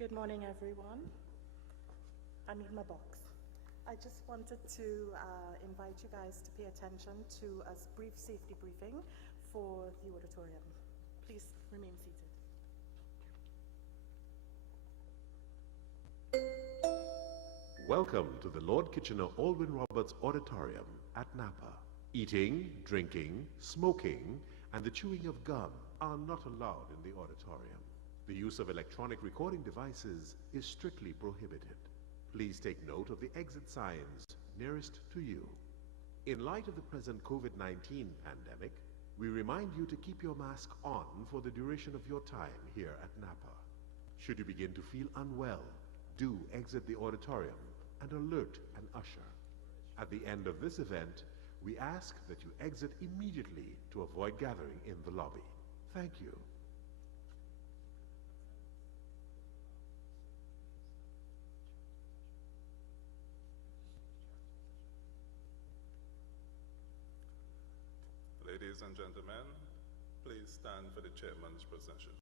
Good morning, everyone. I need my box. I just wanted to invite you guys to pay attention to a brief safety briefing for the auditorium. Please remain seated. Welcome to the Lord Kitchener Alwyn Roberts Auditorium at Napa. Eating, drinking, smoking, and the chewing of gum are not allowed in the auditorium. The use of electronic recording devices is strictly prohibited. Please take note of the exit signs nearest to you. In light of the present COVID-19 pandemic, we remind you to keep your mask on for the duration of your time here at Napa. Should you begin to feel unwell, do exit the auditorium and alert an usher. At the end of this event, we ask that you exit immediately to avoid gathering in the lobby. Thank you. Ladies and gentlemen, please stand for the chairman's procession.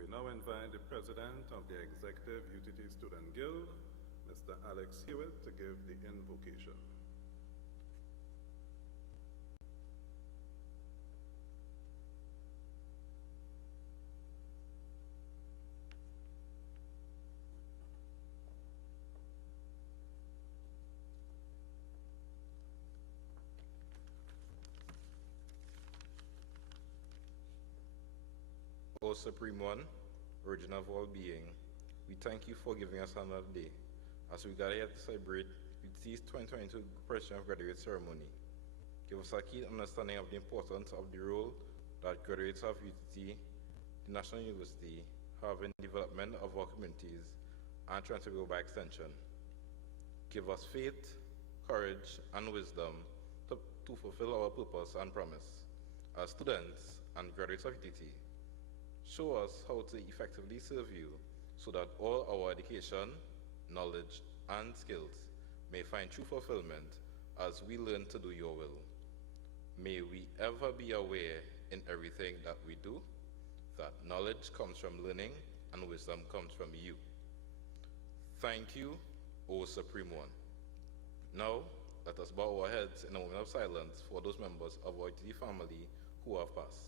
We now invite the President of the Executive UTT Student Guild, Mr. Alex Hewitt, to give the invocation. O Supreme One, Origin of all being, we thank you for giving us another day as we gather here to celebrate UTT's 2022 Presidential Graduate Ceremony. Give us a keen understanding of the importance of the role that graduates of UTT, the National University, have in the development of our communities and Transferable by extension. Give us faith, courage, and wisdom to fulfill our purpose and promise as students and graduates of UTT. Show us how to effectively serve you so that all our education, knowledge, and skills may find true fulfillment as we learn to do your will. May we ever be aware in everything that we do that knowledge comes from learning and wisdom comes from you. Thank you, O Supreme One. Now, let us bow our heads in a moment of silence for those members of our UTT family who have passed.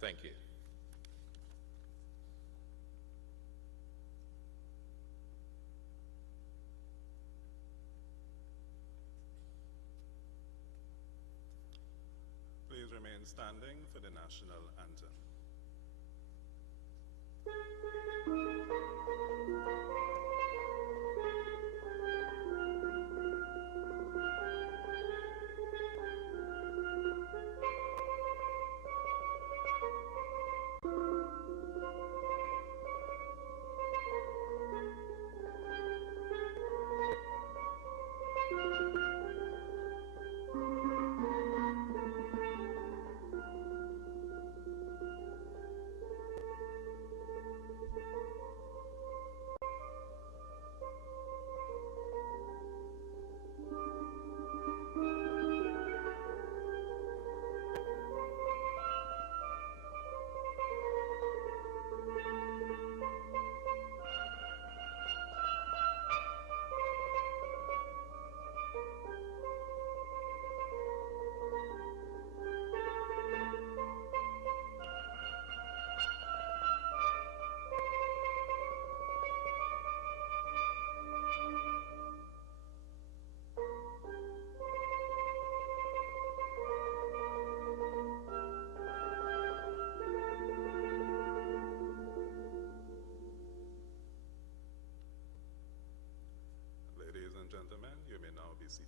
Thank you. remain standing for the national anthem. Ladies and gentlemen, you may now be seated.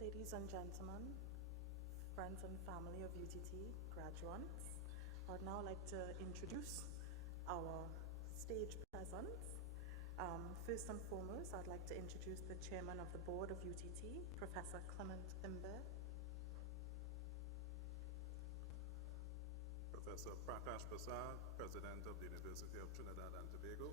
Ladies and gentlemen, friends and family of UTT graduates, I would now like to introduce our stage presence. First and foremost, I'd like to introduce the chairman of the board of UTT, Professor Clement Imbe. Professor Prakash Prasad, President of the University of Trinidad and Tobago.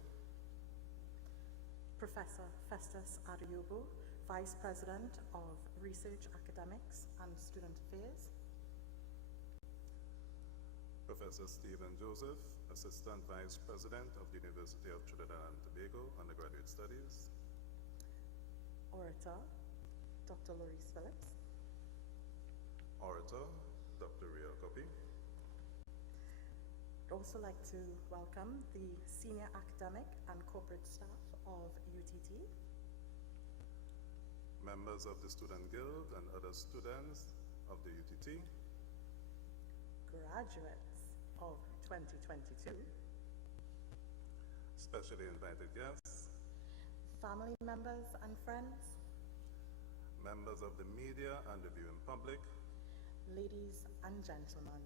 Professor Festus Adeyobo, Vice President of Research, Academics and Student Affairs. Professor Stephen Joseph, Assistant Vice President of the University of Trinidad and Tobago, Undergraduate Studies. Orator, Dr. Laurice Phillips. Orator, Dr. Ria Kopi. I'd also like to welcome the senior academic and corporate staff of UTT. Members of the Student Guild and other students of the UTT. Graduates of 2022. Specially invited guests. Family members and friends. Members of the media and the viewing public. Ladies and gentlemen,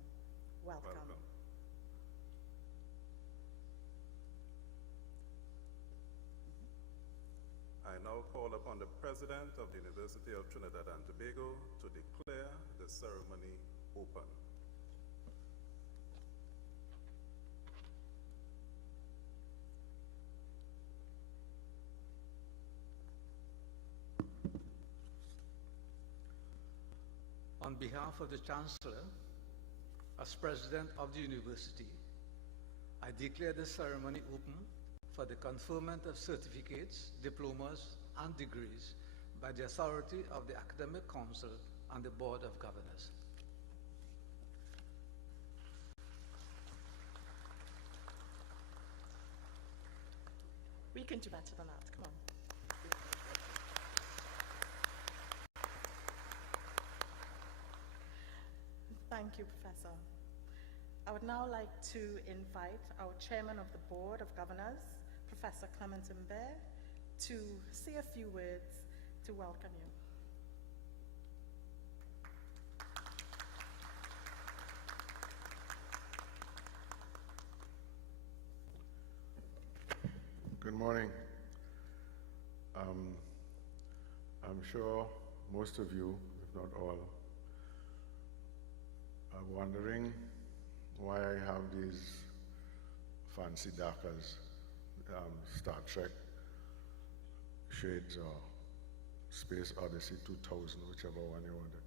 welcome. I now call upon the President of the University of Trinidad and Tobago to declare the ceremony open. On behalf of the Chancellor, as President of the University, I declare the ceremony open for the conferment of certificates, diplomas, and degrees by the authority of the Academic Council and the Board of Governors. We can do better than that, come on. Thank you, Professor. I would now like to invite our Chairman of the Board of Governors, Professor Clement Imbe, to say a few words to welcome you. Good morning. I'm sure most of you, if not all, are wondering why I have these fancy darkers, Star Trek shades or Space Odyssey 2000, whichever one you wanted.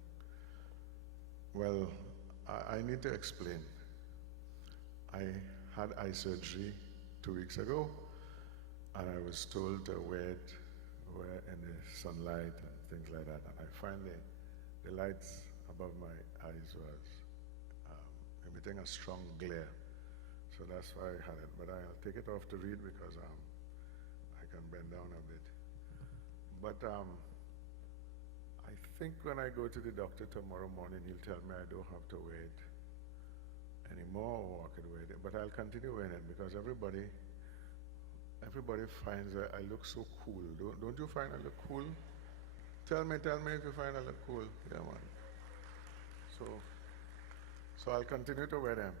Well, I need to explain. I had eye surgery 2 weeks ago, and I was told to wear it in the sunlight and things like that. And I find the lights above my eyes was emitting a strong glare. So that's why I had it. But I'll take it off to read because I can bend down a bit. But I think when I go to the doctor tomorrow morning, he'll tell me I don't have to wear it anymore, or I could wear it. But I'll continue wearing it because everybody finds that I look so cool. Don't you find I look cool? Tell me if you find I look cool. Yeah, man. So I'll continue to wear them.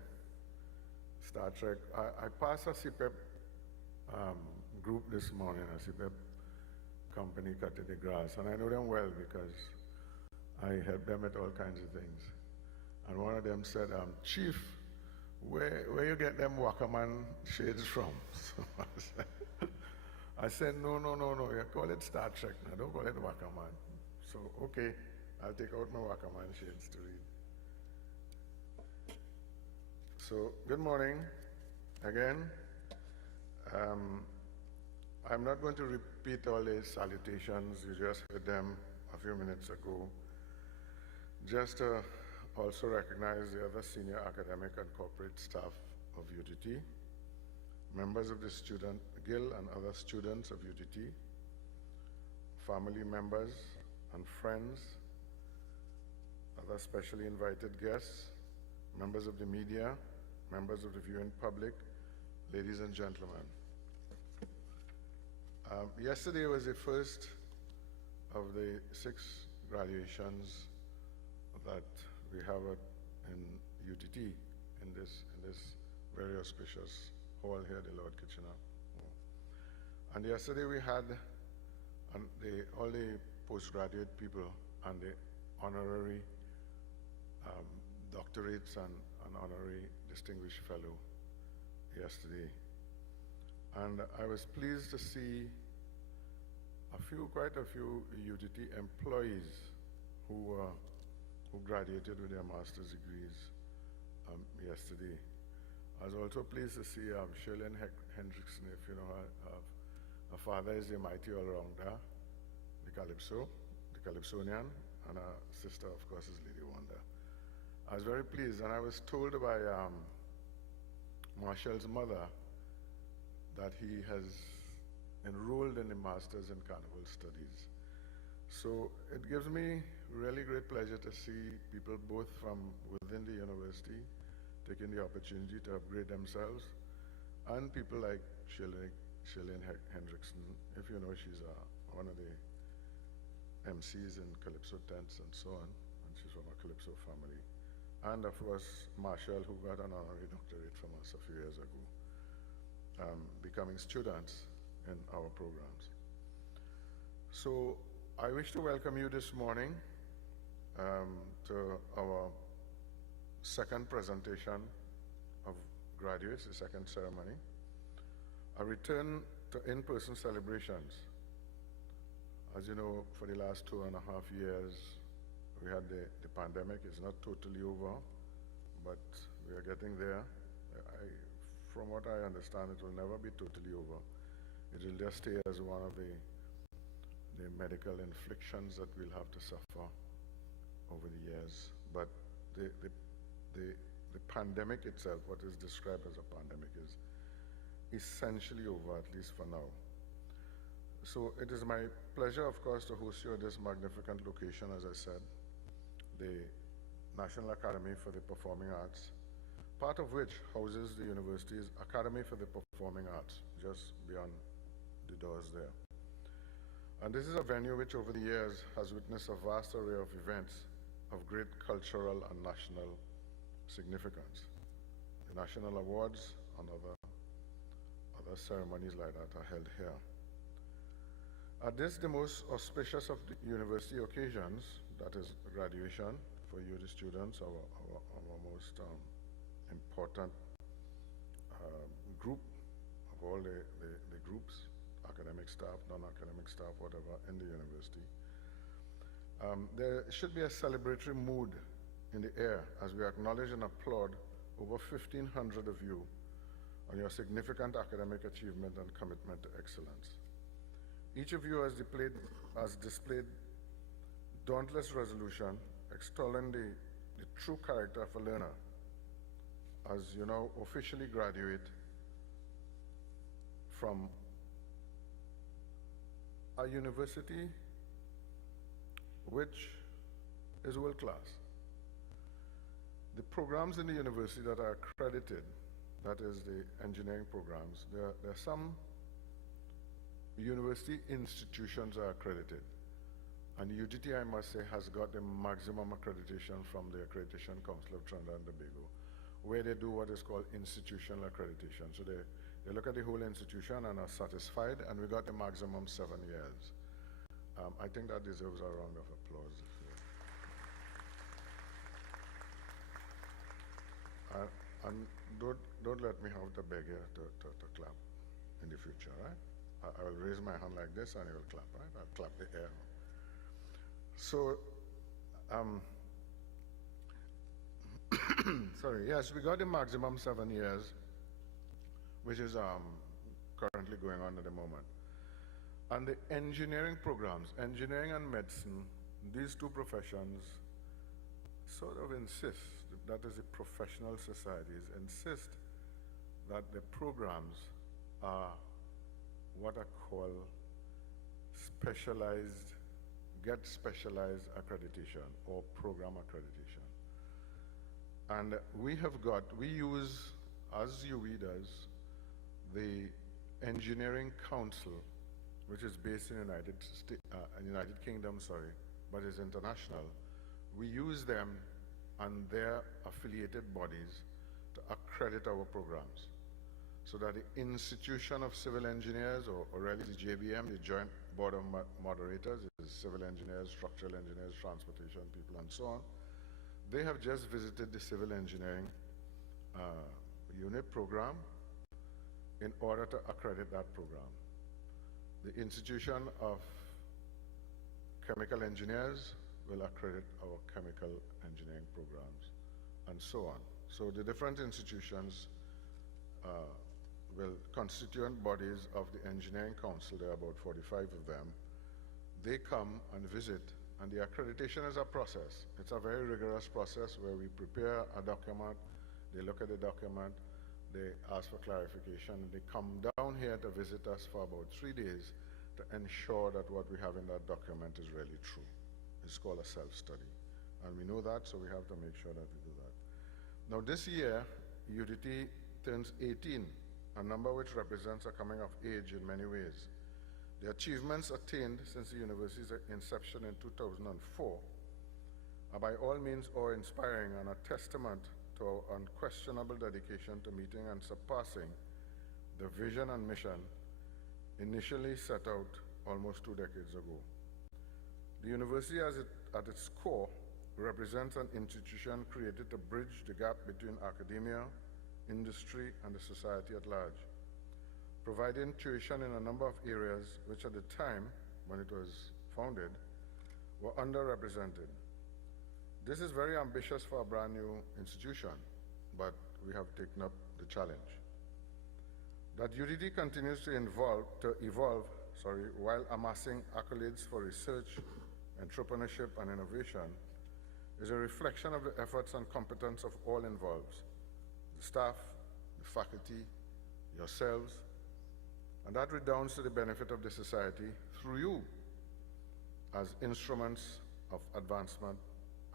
Star Trek. I passed a CPEP group this morning, a CPEP company cutting the grass, and I know them well because I help them with all kinds of things. And one of them said, Chief, where you get them Wackerman shades from? So I said, no, you call it Star Trek now, don't call it Wackerman. So, okay, I'll take out my Wackerman shades to read. So, good morning again. I'm not going to repeat all the salutations, you just heard them a few minutes ago. Just to also recognize the other senior academic and corporate staff of UTT, members of the Student Guild and other students of UTT, family members and friends, other specially invited guests, members of the media, members of the viewing public, ladies and gentlemen. Yesterday was the first of the 6 graduations that we have in UTT, in this very auspicious hall here, the Lord Kitchener. And yesterday we had all the postgraduate people and the honorary doctorates and honorary distinguished fellow yesterday. And I was pleased to see quite a few UTT employees who graduated with their master's degrees yesterday. I was also pleased to see Shirley Hendrickson. If you know her father is the mighty all-rounder, the Calypsonian, and her sister, of course, is Lady Wonder. I was very pleased, and I was told by Marshall's mother that he has enrolled in the Masters in Carnival Studies. So it gives me really great pleasure to see people both from within the university taking the opportunity to upgrade themselves, and people like Shirley Hendrickson. If you know, she's one of the MCs in Calypso Tents and so on, and she's from a Calypso family. And of course, Marshall, who got an honorary doctorate from us a few years ago, becoming students in our programs. So I wish to welcome you this morning to our second presentation of graduates, the second ceremony, a return to in-person celebrations. As you know, for the last 2.5 years, we had the pandemic. It's not totally over, but we are getting there. From what I understand, it will never be totally over. It will just stay as one of the medical inflictions that we'll have to suffer over the years. But the pandemic itself, what is described as a pandemic, is essentially over, at least for now. So it is my pleasure, of course, to host you at this magnificent location, as I said, the National Academy for the Performing Arts, part of which houses the university's Academy for the Performing Arts, just beyond the doors there. And this is a venue which over the years has witnessed a vast array of events of great cultural and national significance. The national awards and other ceremonies like that are held here. At this, the most auspicious of the university occasions, that is graduation for you, the students, our most important group of all the groups, academic staff, non-academic staff, whatever, in the university. There should be a celebratory mood in the air as we acknowledge and applaud over 1,500 of you on your significant academic achievement and commitment to excellence. Each of you has displayed dauntless resolution, extolling the true character of a learner as you now officially graduate from a university which is world class. The programs in the university that are accredited, that is the engineering programs, there are some university institutions are accredited. And UTT, I must say, has got the maximum accreditation from the Accreditation Council of Trinidad and Tobago, where they do what is called institutional accreditation. So they look at the whole institution and are satisfied, and we got the maximum 7 years. I think that deserves a round of applause. And don't let me have to beg you to clap in the future, right? I will raise my hand like this and you will clap, right? I'll clap the air. So, sorry, yes, we got the maximum 7 years, which is currently going on at the moment. And the engineering programs, engineering and medicine, these two professions sort of insist, that is the professional societies, insist that the programs are what are called get specialized accreditation or program accreditation. And we use, as UE does, the Engineering Council, which is based in United Kingdom, but is international. We use them and their affiliated bodies to accredit our programs, so that the Institution of Civil Engineers, or really the JBM, the Joint Board of Moderators, is civil engineers, structural engineers, transportation people, and so on. They have just visited the civil engineering unit program in order to accredit that program. The Institution of Chemical Engineers will accredit our chemical engineering programs, and so on. So the different institutions constituent bodies of the Engineering Council, there are about 45 of them, they come and visit, and the accreditation is a process. It's a very rigorous process where we prepare a document, they look at the document, they ask for clarification, and they come down here to visit us for about 3 days to ensure that what we have in that document is really true. It's called a self-study. And we know that, so we have to make sure that we do that. Now this year, UTT turns 18, a number which represents a coming of age in many ways. The achievements attained since the university's inception in 2004 are by all means awe-inspiring and a testament to our unquestionable dedication to meeting and surpassing the vision and mission initially set out almost 2 decades ago. The university at its core represents an institution created to bridge the gap between academia, industry, and the society at large, providing tuition in a number of areas which at the time, when it was founded, were underrepresented. This is very ambitious for a brand new institution, but we have taken up the challenge. That UTT continues to evolve while amassing accolades for research, entrepreneurship, and innovation is a reflection of the efforts and competence of all involved, the staff, the faculty, yourselves, and that redounds to the benefit of the society through you as instruments of advancement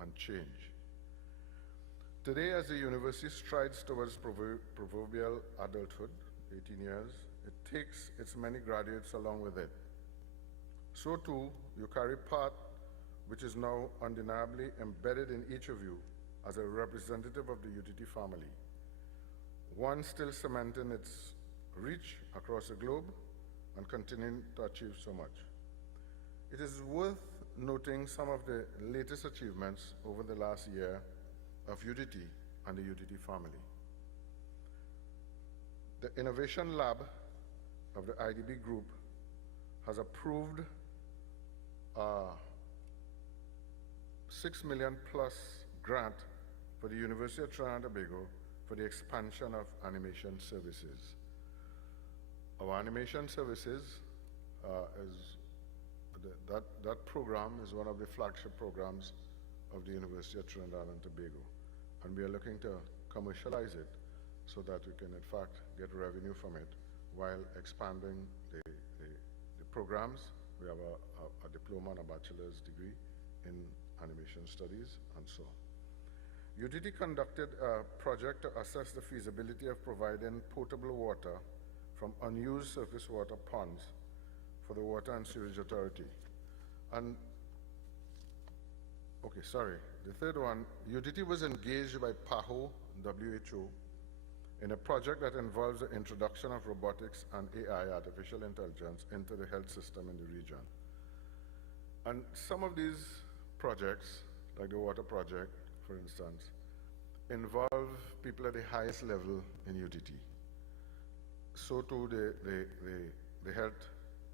and change. Today, as the university strides towards proverbial adulthood, 18 years, it takes its many graduates along with it. So too, you carry part which is now undeniably embedded in each of you as a representative of the UTT family, one still cementing its reach across the globe and continuing to achieve so much. It is worth noting some of the latest achievements over the last year of UTT and the UTT family. The Innovation Lab of the IDB Group has approved a $6 million+ grant for the University of Trinidad and Tobago for the expansion of animation services. Our animation services that program is one of the flagship programs of the University of Trinidad and Tobago, and we are looking to commercialize it so that we can in fact get revenue from it while expanding the programs. We have a diploma and a bachelor's degree in animation studies and so on. UTT conducted a project to assess the feasibility of providing potable water from unused surface water ponds for the Water and Sewerage Authority. And, okay, sorry, the third one, UTT was engaged by PAHO, WHO, in a project that involves the introduction of robotics and AI, artificial intelligence, into the health system in the region. And some of these projects, like the water project, for instance, involve people at the highest level in UTT. So too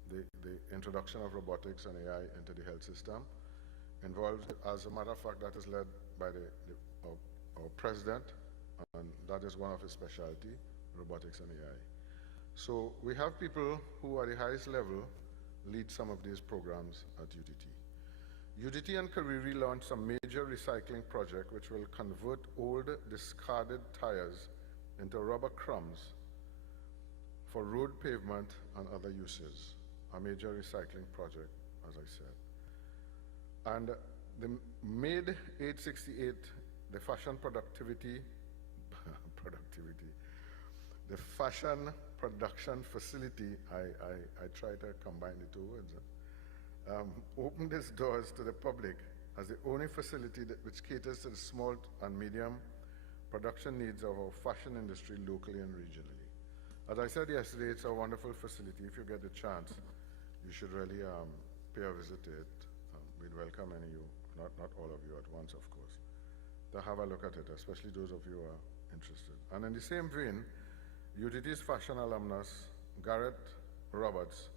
the introduction of robotics and AI into the health system involves, as a matter of fact, that is led by our president, and that is one of his specialty, robotics and AI. So we have people who at the highest level lead some of these programs at UTT. UTT and Kariri launched a major recycling project which will convert old discarded tires into rubber crumbs for road pavement and other uses. A major recycling project, as I said. And the MAID 868, the fashion the fashion production facility, I try to combine the two words, opened its doors to the public as the only facility which caters to the small and medium production needs of our fashion industry locally and regionally. As I said yesterday, it's a wonderful facility. If you get the chance, you should really pay a visit to it. We'd welcome any of you, not all of you at once, of course, to have a look at it, especially those of you who are interested. And in the same vein, UTT's fashion alumnus, Garrett Roberts,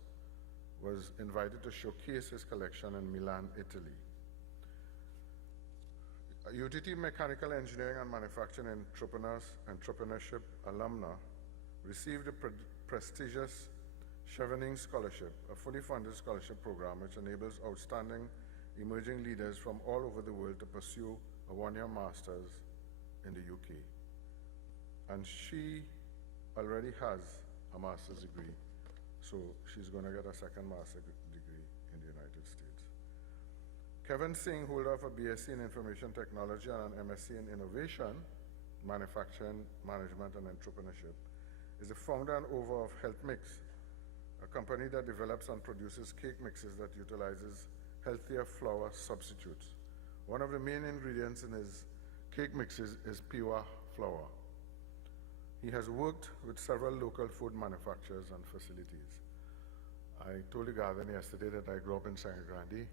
was invited to showcase his collection in Milan, Italy. UTT Mechanical Engineering and Manufacturing Entrepreneurship alumna received a prestigious Chevening Scholarship, a fully funded scholarship program which enables outstanding emerging leaders from all over the world to pursue a one-year master's in the UK. And she already has a master's degree, so she's going to get a second master's degree in the United States. Kevin Singh, holder of a BSc in Information Technology and an MSc in Innovation, Manufacturing, Management, and Entrepreneurship, is the founder and owner of Health Mix, a company that develops and produces cake mixes that utilizes healthier flour substitutes. One of the main ingredients in his cake mixes is pure flour. He has worked with several local food manufacturers and facilities. I told the garden yesterday that I grew up in Sangre Grande,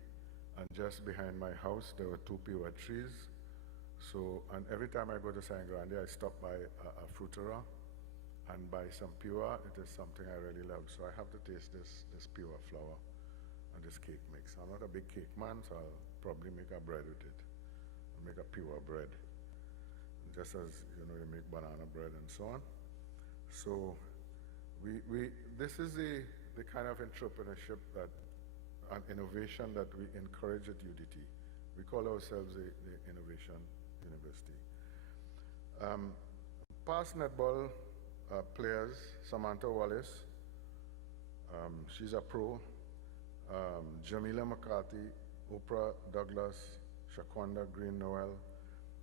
and just behind my house there were 2 pure trees. So, and every time I go to Sangre Grande, I stop by a fruiterer and buy some pure. It is something I really love. So I have to taste this pure flour and this cake mix. I'm not a big cake man, so I'll probably make a bread with it. I'll make a pure bread, just as you make banana bread and so on. So this is the kind of entrepreneurship and innovation that we encourage at UTT. We call ourselves the Innovation University. Past netball players, Samantha Wallace, she's a pro, Jamila McCarthy, Oprah Douglas, Shaquanda Green Noel,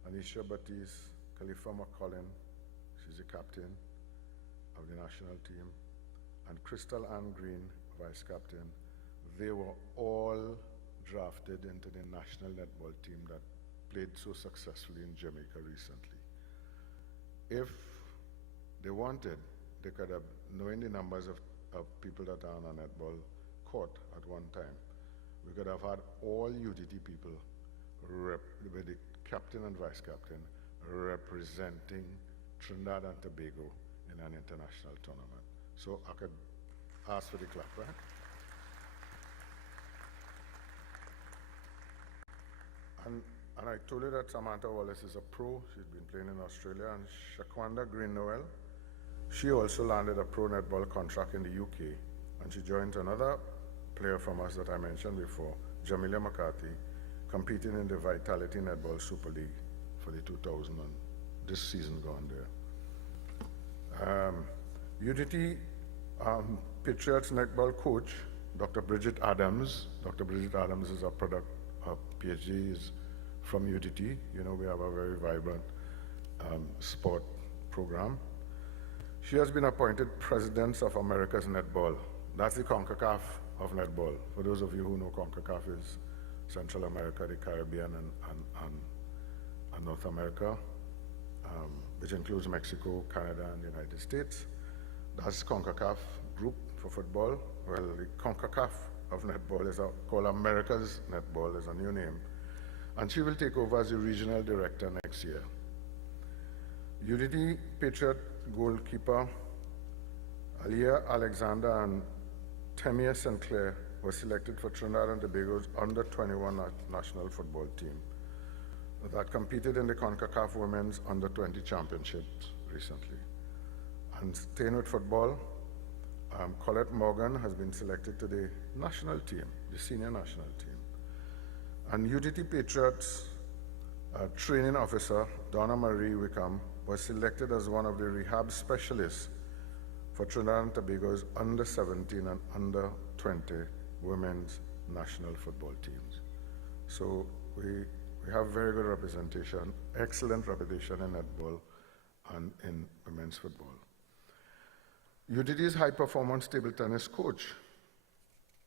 Anisha Batiste, Khalifa McCollin, she's the captain of the national team, and Crystal Ann Green, vice captain. They were all drafted into the national netball team that played so successfully in Jamaica recently. If they wanted, they could have, knowing the numbers of people that are on a netball court at one time, we could have had all UTT people with the captain and vice captain representing Trinidad and Tobago in an international tournament. So I could ask for the clap, right? And And I told you that Samantha Wallace is a pro. She's been playing in Australia. And Shaquanda Green-Noel, she also landed a pro netball contract in the UK. And she joined another player from us that I mentioned before, Jamilia McCarthy, competing in the Vitality Netball Super League for the 2000 and this season gone there. UTT Patriots netball coach, Dr. Bridget Adams. Dr. Bridget Adams is a product, her PhD is from UTT. You know, we have a very vibrant sport program. She has been appointed President of America's Netball. That's the CONCACAF of netball. For those of you who know, CONCACAF is Central America, the Caribbean, and North America, which includes Mexico, Canada, and the United States. That's CONCACAF group for football. Well, the CONCACAF of netball is called America's Netball, is a new name. And she will take over as the regional director next year. UTT Patriot goalkeeper Aliyah Alexander and Temia Sinclair were selected for Trinidad and Tobago's under-21 national football team that competed in the CONCACAF Women's Under-20 Championships recently. And staying with football, Colette Morgan has been selected to the national team, the senior national team. And UTT Patriots training officer, Donna Marie Wickham, was selected as one of the rehab specialists for Trinidad and Tobago's under-17 and under-20 women's national football teams. So we have very good representation, excellent reputation in netball and in women's football. UTT's high-performance table tennis coach,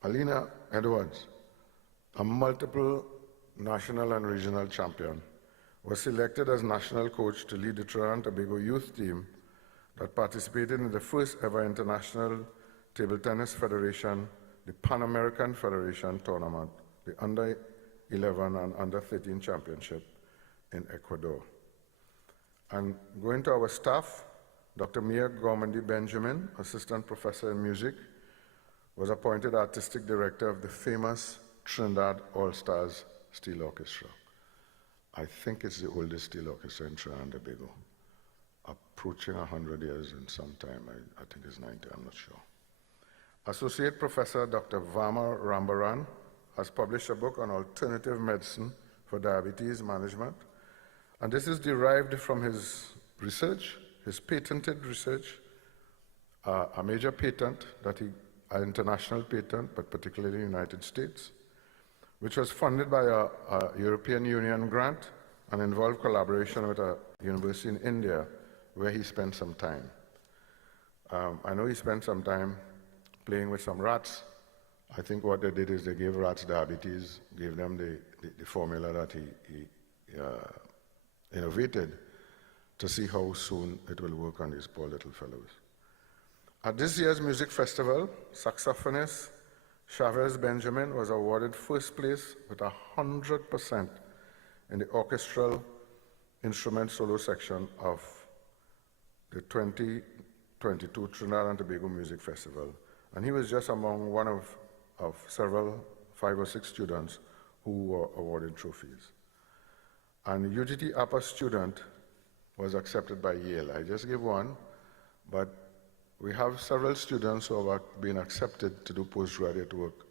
Alina Edwards, a multiple national and regional champion, was selected as national coach to lead the Trinidad and Tobago youth team that participated in the first ever International Table Tennis Federation, the Pan American Federation tournament, the Under-11 and Under-13 Championship in Ecuador. And going to our staff, Dr. Mia Gormandy Benjamin, Assistant Professor in Music, was appointed Artistic Director of the famous Trinidad All-Stars Steel Orchestra. I think it's the oldest steel orchestra in Trinidad and Tobago, approaching 100 years in some time. I think it's 90, I'm not sure. Associate Professor Dr. Varma Rambaran has published a book on alternative medicine for diabetes management, and this is derived from his research, his patented research, a major patent that an international patent, but particularly in the United States, which was funded by a European Union grant and involved collaboration with a university in India where he spent some time. I know he spent some time playing with some rats. I think what they did is they gave rats diabetes, gave them the formula that he innovated to see how soon it will work on these poor little fellows. At this year's music festival, saxophonist Chavez Benjamin was awarded first place with 100% in the orchestral instrument solo section of the 2022 Trinidad and Tobago Music Festival. And he was just among one of several 5 or 6 students who were awarded trophies. And UTT upper student was accepted by Yale. I just gave one, but we have several students who have been accepted to do postgraduate work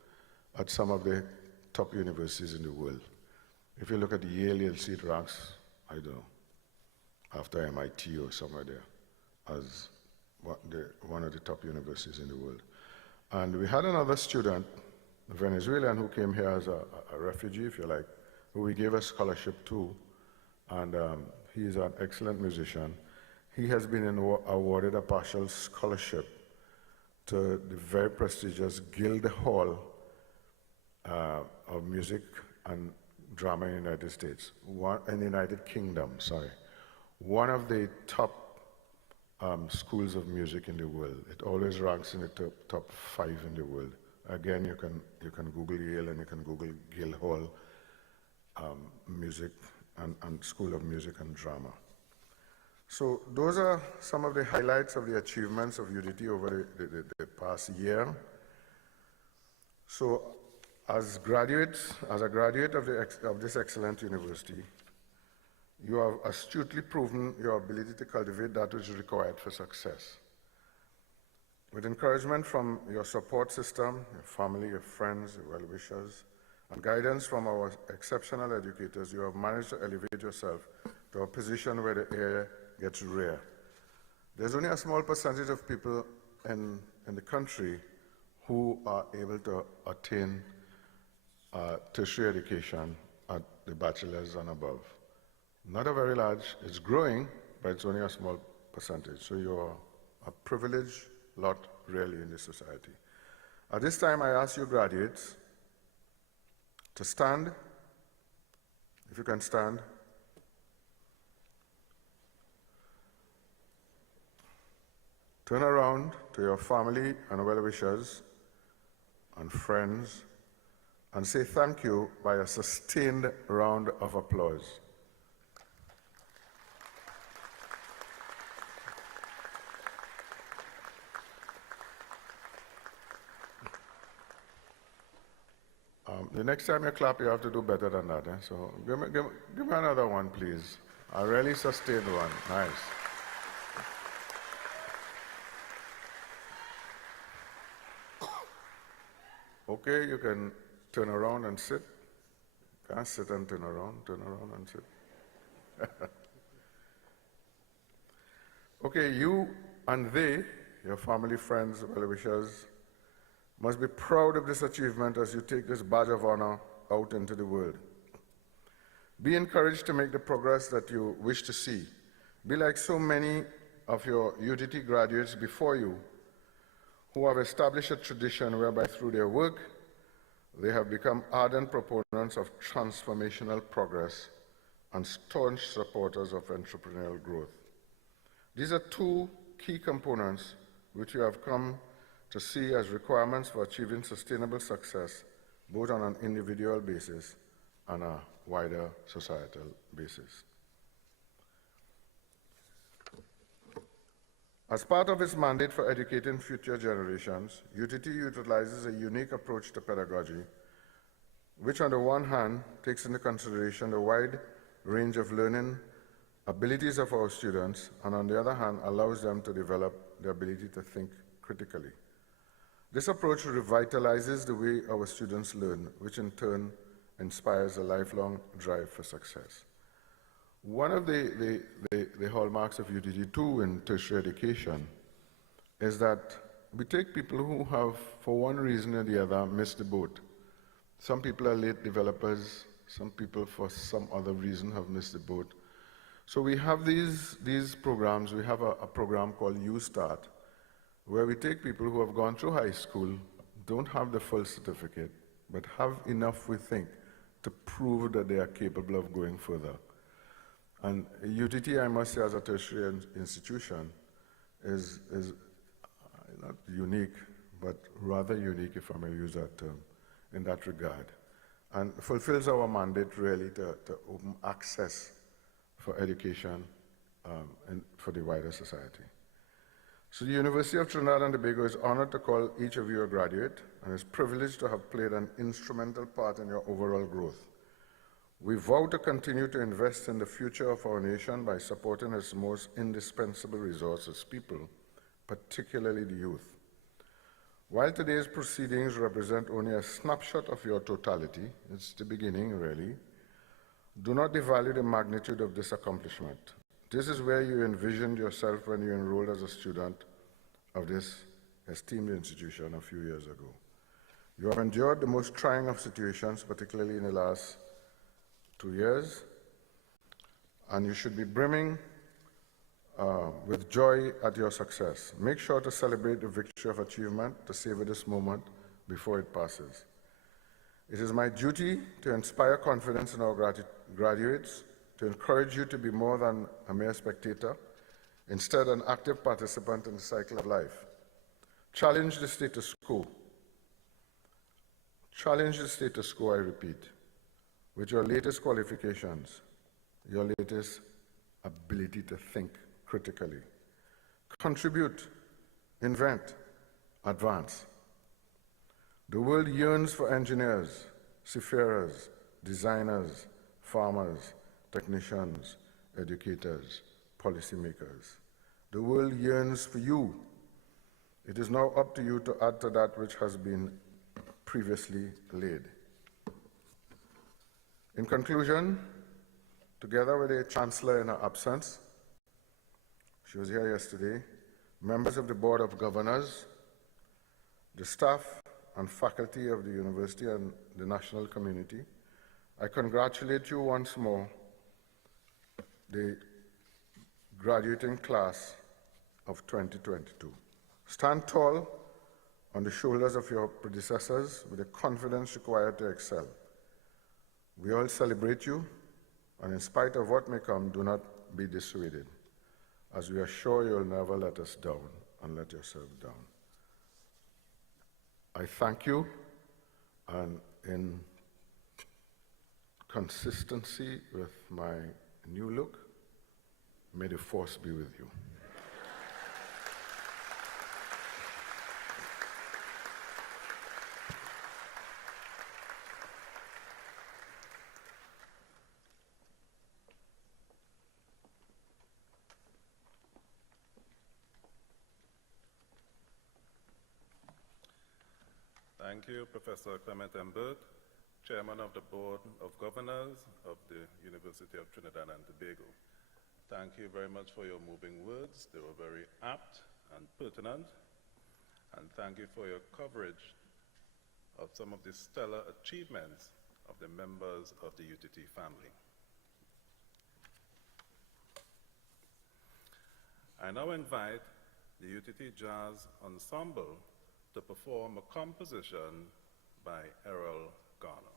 at some of the top universities in the world. If you look at Yale, you'll see it ranks, I don't know, after MIT or somewhere there, as one of the top universities in the world. And we had another student, a Venezuelan, who came here as a refugee, if you like, who we gave a scholarship to, and he's an excellent musician. He has been awarded a partial scholarship to the very prestigious Guildhall of Music and Drama in the United States, in the United Kingdom, sorry. One of the top schools of music in the world. It always ranks in the top 5 in the world. Again, you can Google Yale and you can Google Guildhall Music and School of Music and Drama. So those are some of the highlights of the achievements of UTT over the past year. So As a graduate of this excellent university, you have astutely proven your ability to cultivate that which is required for success. With encouragement from your support system, your family, your friends, your well-wishers, and guidance from our exceptional educators, you have managed to elevate yourself to a position where the air gets rare. There's only a small percentage of people in the country who are able to attain tertiary education at the bachelor's and above. Not a very large, it's growing, but it's only a small percentage. So you're a privileged lot really in this society. At this time, I ask you graduates to stand, if you can stand. Turn around to your family and well-wishers and friends and say thank you by a sustained round of applause. The next time you clap, you have to do better than that. So give me another one, please. A really sustained one. Nice. Okay, you can turn around and sit. Can't sit and turn around and sit. Okay, you and they, your family, friends, well-wishers, must be proud of this achievement as you take this badge of honor out into the world. Be encouraged to make the progress that you wish to see. Be like so many of your UTT graduates before you who have established a tradition whereby through their work, they have become ardent proponents of transformational progress and staunch supporters of entrepreneurial growth. These are two key components which you have come to see as requirements for achieving sustainable success, both on an individual basis and a wider societal basis. As part of its mandate for educating future generations, UTT utilizes a unique approach to pedagogy, which on the one hand takes into consideration the wide range of learning abilities of our students, and on the other hand allows them to develop the ability to think critically. This approach revitalizes the way our students learn, which in turn inspires a lifelong drive for success. One of the hallmarks of UTT too in tertiary education is that we take people who have, for one reason or the other, missed the boat. Some people are late developers, some people for some other reason have missed the boat. So we have these programs. We have a program called UStart, where we take people who have gone through high school, don't have the full certificate, but have enough, we think, to prove that they are capable of going further. And UTT, I must say, as a tertiary institution, is not unique, but rather unique, if I may use that term, in that regard, and fulfills our mandate really to open access for education and for the wider society. So the University of Trinidad and Tobago is honored to call each of you a graduate and is privileged to have played an instrumental part in your overall growth. We vow to continue to invest in the future of our nation by supporting its most indispensable resources, people, particularly the youth. While today's proceedings represent only a snapshot of your totality, it's the beginning really, do not devalue the magnitude of this accomplishment. This is where you envisioned yourself when you enrolled as a student of this esteemed institution a few years ago. You have endured the most trying of situations, particularly in the last 2 years, and you should be brimming with joy at your success. Make sure to celebrate the victory of achievement, to savor this moment before it passes. It is my duty to inspire confidence in our graduates, to encourage you to be more than a mere spectator, instead an active participant in the cycle of life. Challenge the status quo. Challenge the status quo, I repeat, with your latest qualifications, your latest ability to think critically. Contribute, invent, advance. The world yearns for engineers, seafarers, designers, farmers, technicians, educators, policymakers. The world yearns for you. It is now up to you to add to that which has been previously laid. In conclusion, together with the Chancellor in her absence, she was here yesterday, members of the Board of Governors, the staff and faculty of the university and the national community, I congratulate you once more, the graduating class of 2022. Stand tall on the shoulders of your predecessors with the confidence required to excel. We all celebrate you, and in spite of what may come, do not be dissuaded, as we are sure you'll never let us down and let yourself down. I thank you, and in consistency with my new look, may the force be with you. Thank you, Professor Clement Mbert, Chairman of the Board of Governors of the University of Trinidad and Tobago. Thank you very much for your moving words. They were very apt and pertinent. And thank you for your coverage of some of the stellar achievements of the members of the UTT family. I now invite the UTT Jazz Ensemble to perform a composition by Errol Garner.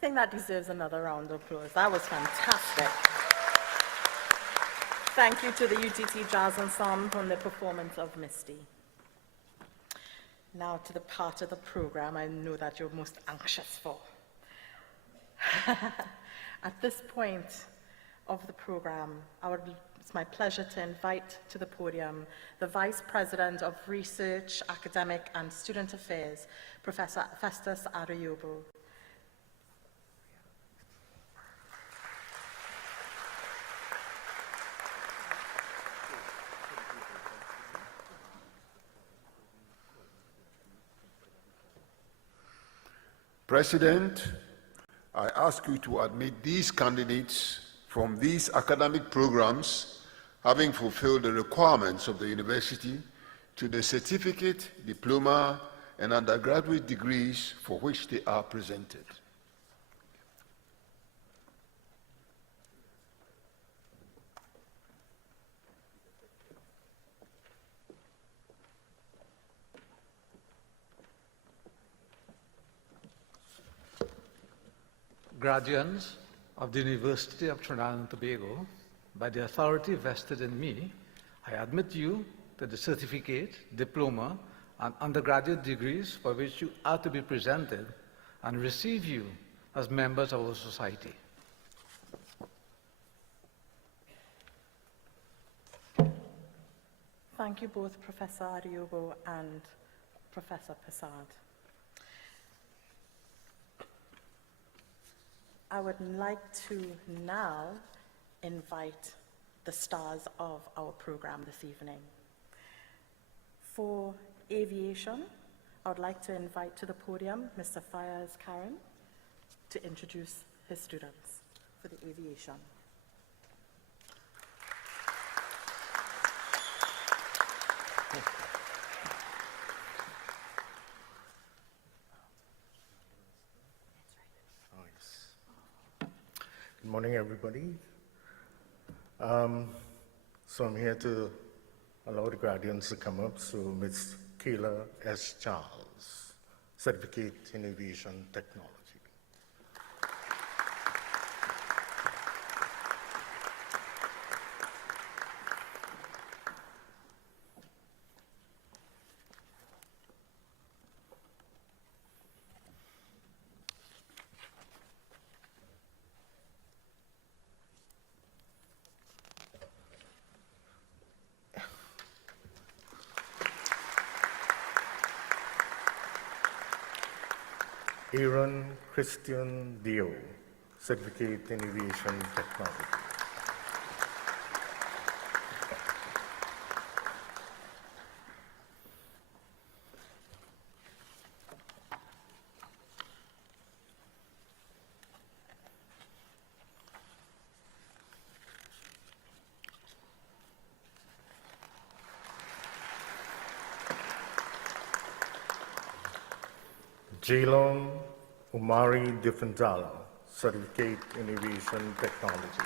think that deserves another round of applause. That was fantastic. Thank you to the UTT Jazz Ensemble on the performance of Misty. Now to the part of the program I know that you're most anxious for. At this point of the program, it's my pleasure to invite to the podium the Vice President of Research, Academic and Student Affairs, Professor Festus Adeyobo. President, I ask you to admit these candidates from these academic programs having fulfilled the requirements of the university to the certificate, diploma, and undergraduate degrees for which they are presented. Graduates of the University of Trinidad and Tobago, by the authority vested in me, I admit you to the certificate, diploma, and undergraduate degrees for which you are to be presented and receive you as members of our society. Thank you both, Professor Adeyobo and Professor Passard. I would like to now invite the stars of our program this evening. For Aviation, I would like to invite to the podium Mr. Fayez Karen to introduce his students for the Aviation. Good morning, everybody. So I'm here to allow the graduates to come up. So Ms. Kayla S. Charles, Certificate in Aviation Technology. Aaron Christian Dio, Certificate in Aviation Technology. Jalon Umari Difendala, Certificate in Aviation Technology.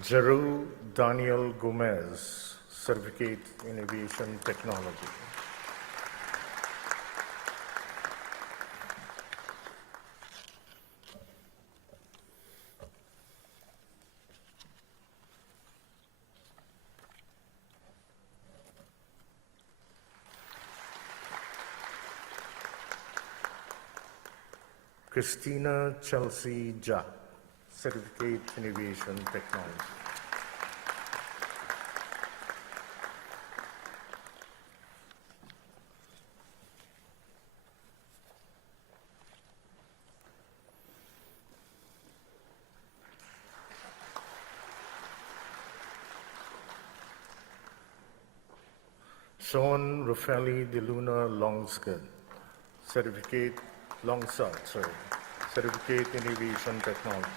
Jeru Daniel Gomez, Certificate in Aviation Technology. Christina Chelsea Jack, Certificate in Aviation Technology. Sean Raffaele De Luna Longskin, Certificate Certificate in Aviation Technology.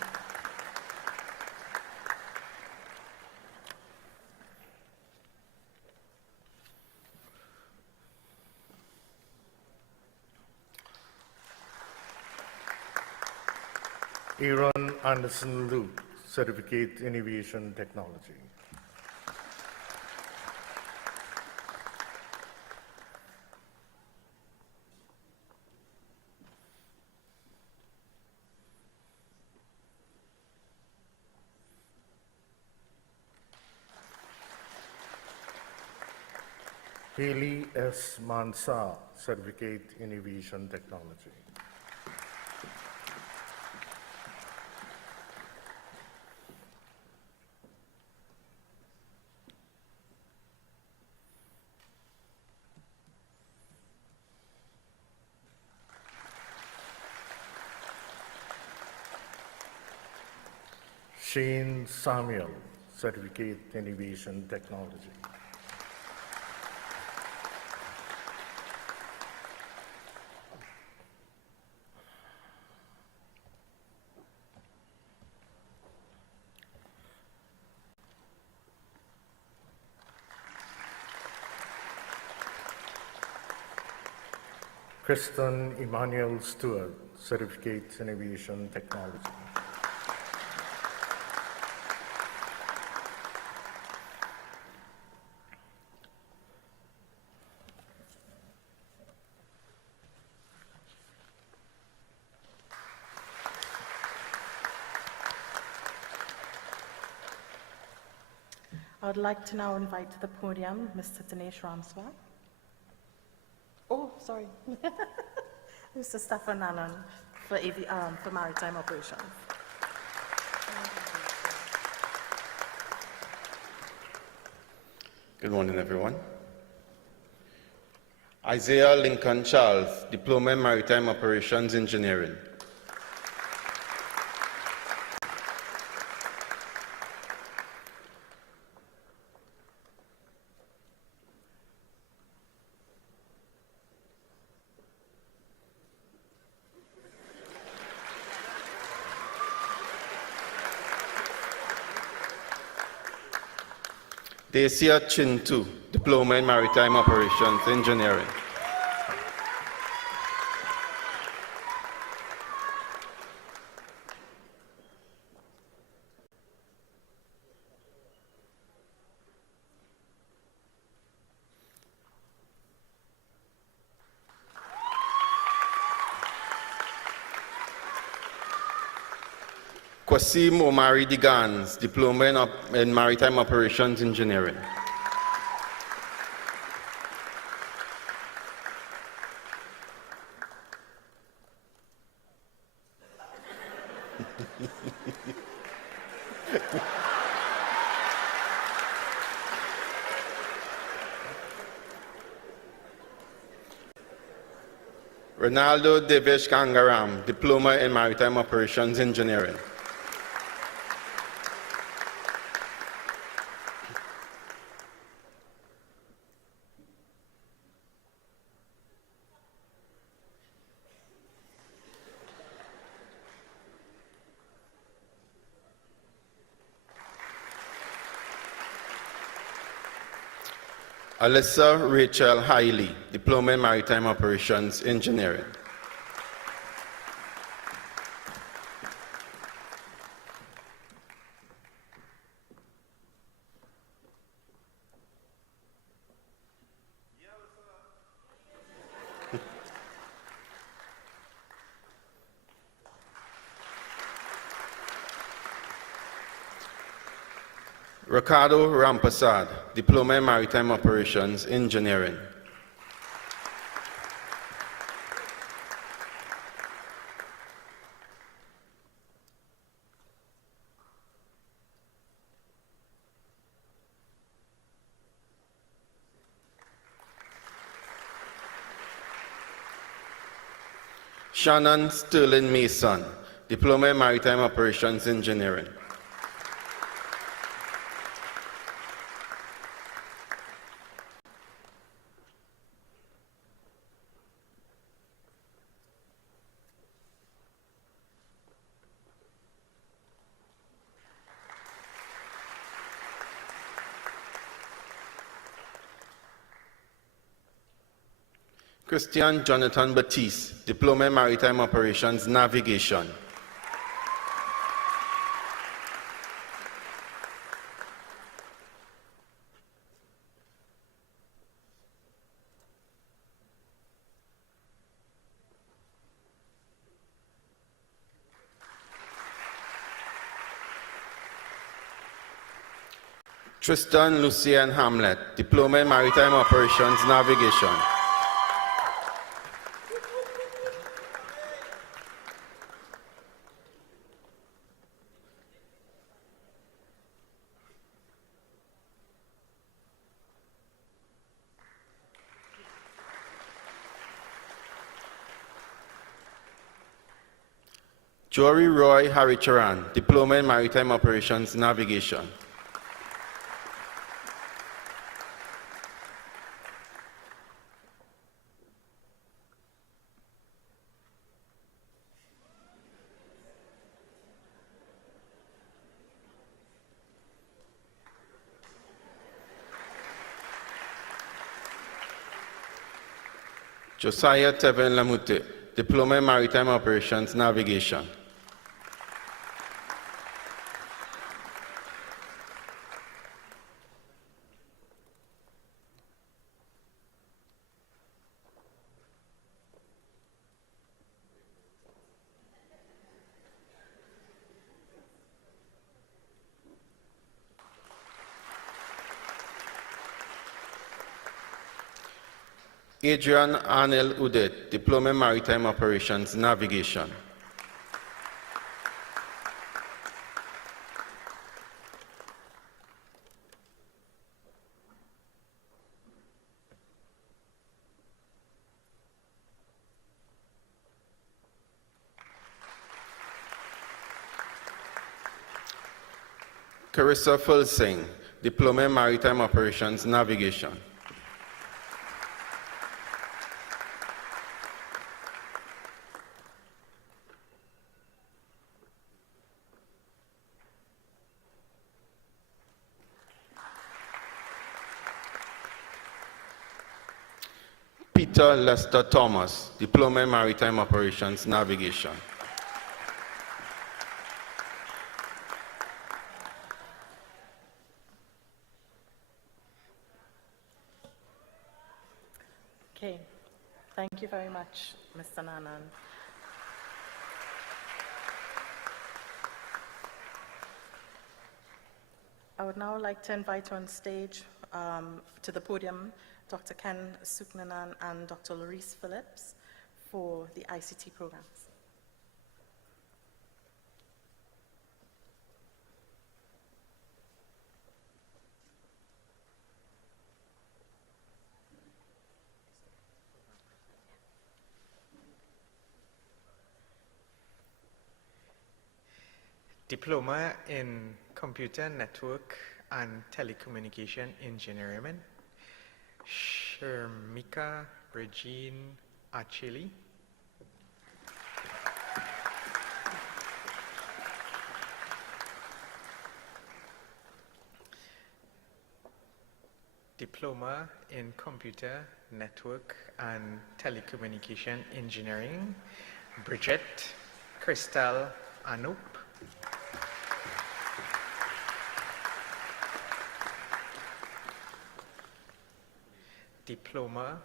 Aaron Anderson Luke, Certificate in Aviation Technology. Haley S. Mansa, Certificate in Aviation Technology. Shane Samuel, Certificate in Aviation Technology. Kristen Emmanuel Stewart, Certificate in Aviation Technology. I would like to now invite to the podium Mr. Dinesh Ramswar. Oh, sorry. Mr. Stefan Annan for Maritime Operations. Good morning, everyone. Isaiah Lincoln Charles, Diploma in Maritime Operations Engineering. Dacia Chintu, Diploma in Maritime Operations Engineering. Kwasim Omari Digans, Diploma in Maritime Operations Engineering. Ronaldo Devesh Kangaram, Diploma in Maritime Operations Engineering. Alyssa Rachel Hiley, Diploma in Maritime Operations Engineering. Ricardo Rampasad, Diploma in Maritime Operations Engineering. Shannon Sterling Mason, Diploma in Maritime Operations Engineering. Christian Jonathan Batiste, Diploma in Maritime Operations Navigation. Tristan Lucien Hamlet, Diploma in Maritime Operations Navigation. Jory Roy Haricharan, Diploma in Maritime Operations Navigation. Josiah Tevin Lamute, Diploma in Maritime Operations Navigation. Adrian Arnel Udet, Diploma in Maritime Operations Navigation. Carissa Fulsing, Diploma in Maritime Operations Navigation. Peter Lester Thomas, Diploma in Maritime Operations Navigation. Okay, thank you very much, Mr. Nanan. I would now like to invite on stage to the podium Dr. Ken Suknanan and Dr. Laurice Phillips for the ICT programs. Diploma in Computer Network and Telecommunication Engineering, Shermika Regine Achili. Diploma in Computer Network and Telecommunication Engineering, Bridget Crystal Anup. Diploma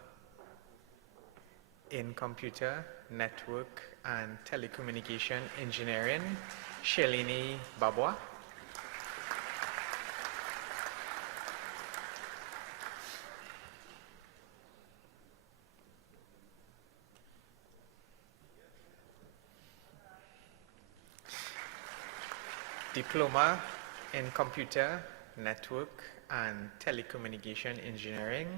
in Computer Network and Telecommunication Engineering, Shalini Babwa. Diploma in Computer Network and Telecommunication Engineering,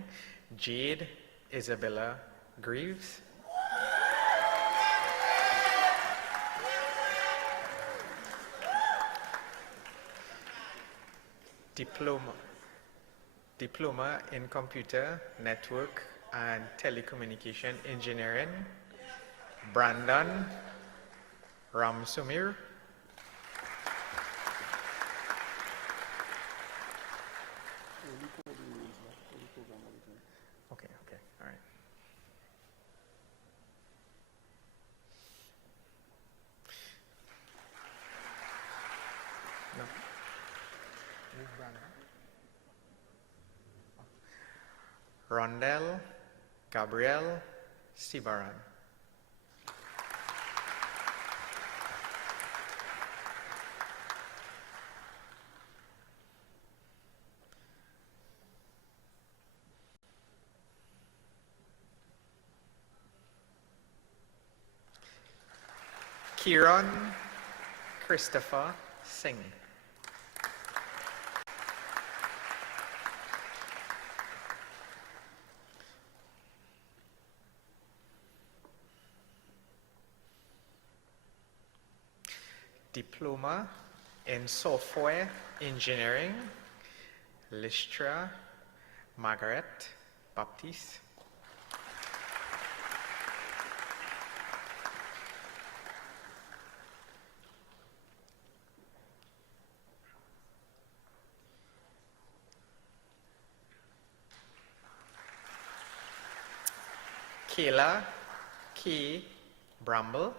Jade Isabella Greaves. Diploma in Computer Network and Telecommunication Engineering, Brandon Ramsumir. Okay, all right. No. Rondell Gabrielle Sibaran. Kiran Christopher Singh. Diploma in Software Engineering, Listra Margaret Baptiste. Kayla K. Bramble.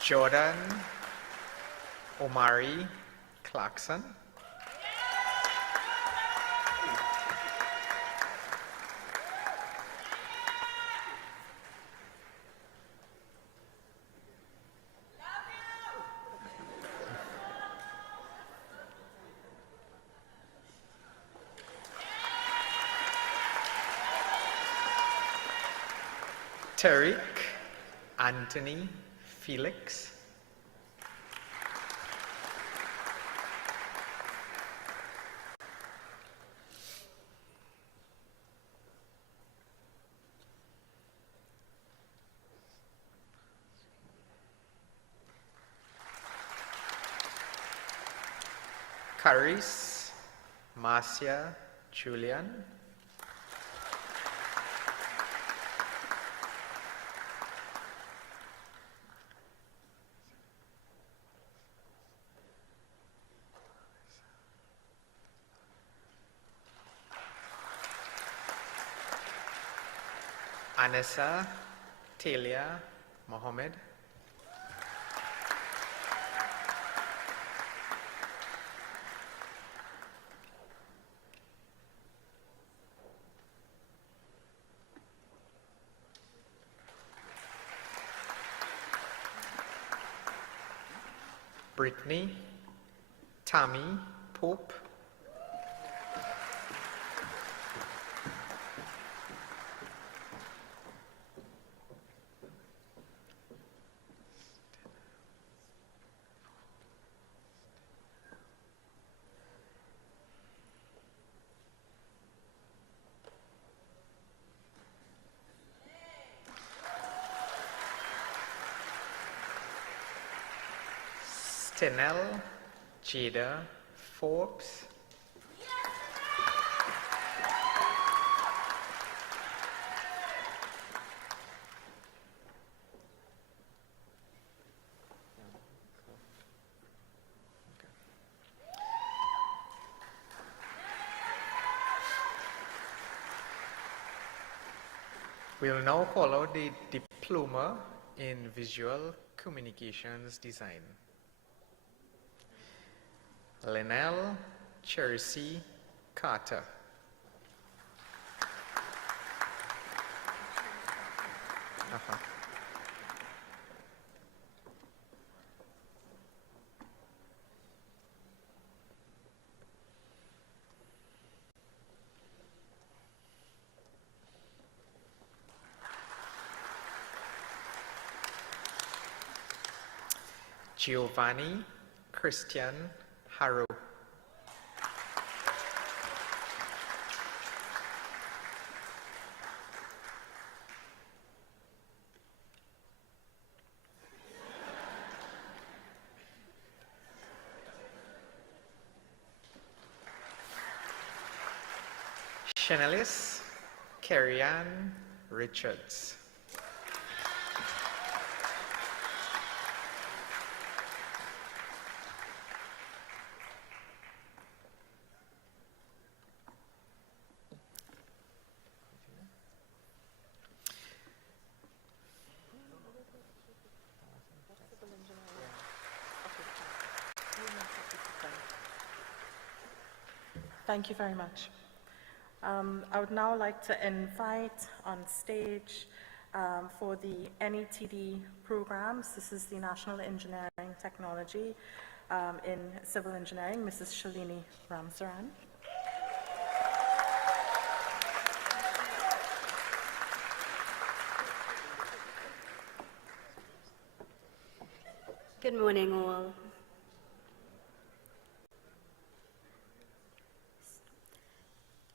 Jordan Omari Clarkson. Tariq Anthony Felix. Caris Marcia Julian. Anessa Talia Mohammed. Brittany Tammy Pope. Stenell Jada Forbes. We'll now call out the diploma in visual communications design. Linnell Chelsea Carter. Giovanni Christian Harrow. Chanelis Carrie-Ann Richards. Thank you very much. I would now like to invite on stage for the NETD programs. This is the National Engineering Technology in Civil Engineering, Mrs. Shalini Ramsaran. Good morning, all.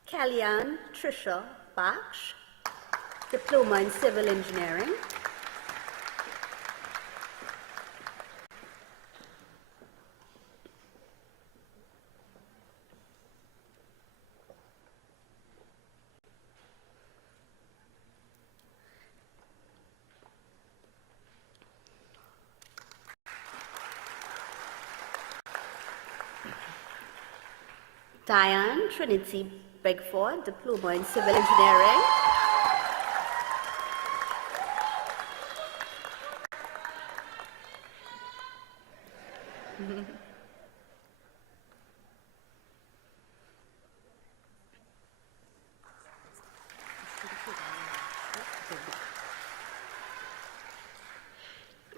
Kalyan Trisha Baksh, Diploma in Civil Engineering. Diane Trinity Begford, Diploma in Civil Engineering.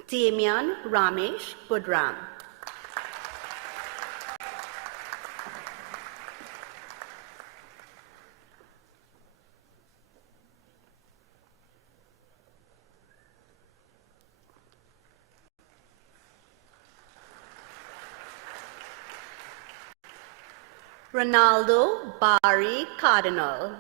Damian Ramesh Budram. Ronaldo Barry Cardinal.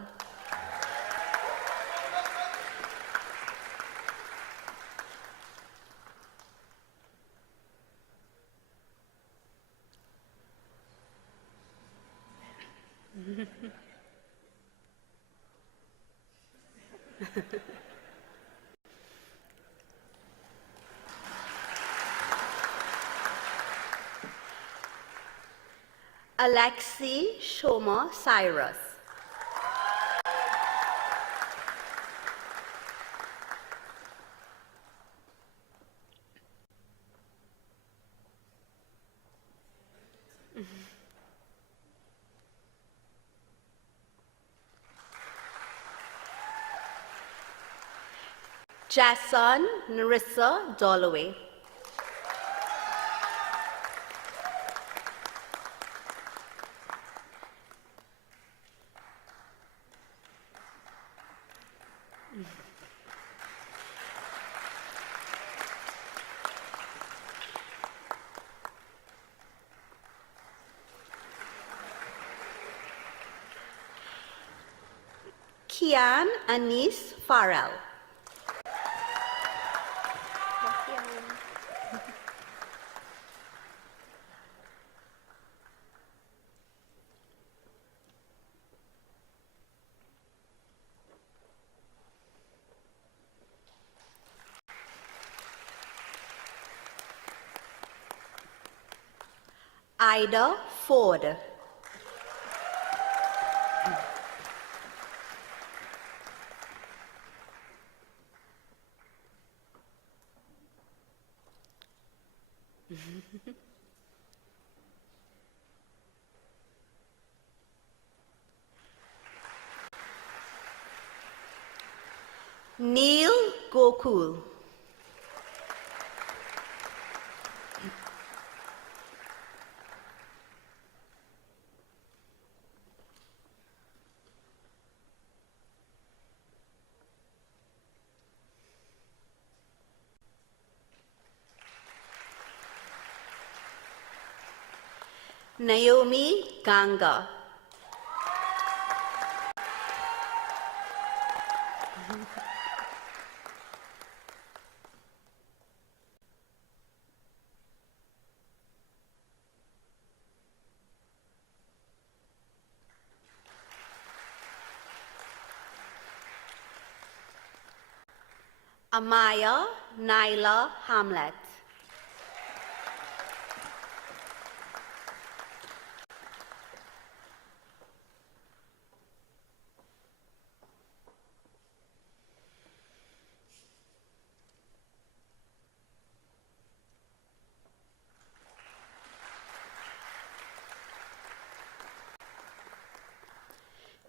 Alexi Shoma Cyrus. Jason Narissa Dolloway. Kian Anis Farrell. Ida Ford. Neil Gokul. Naomi Ganga. Amaya Naila Hamlet.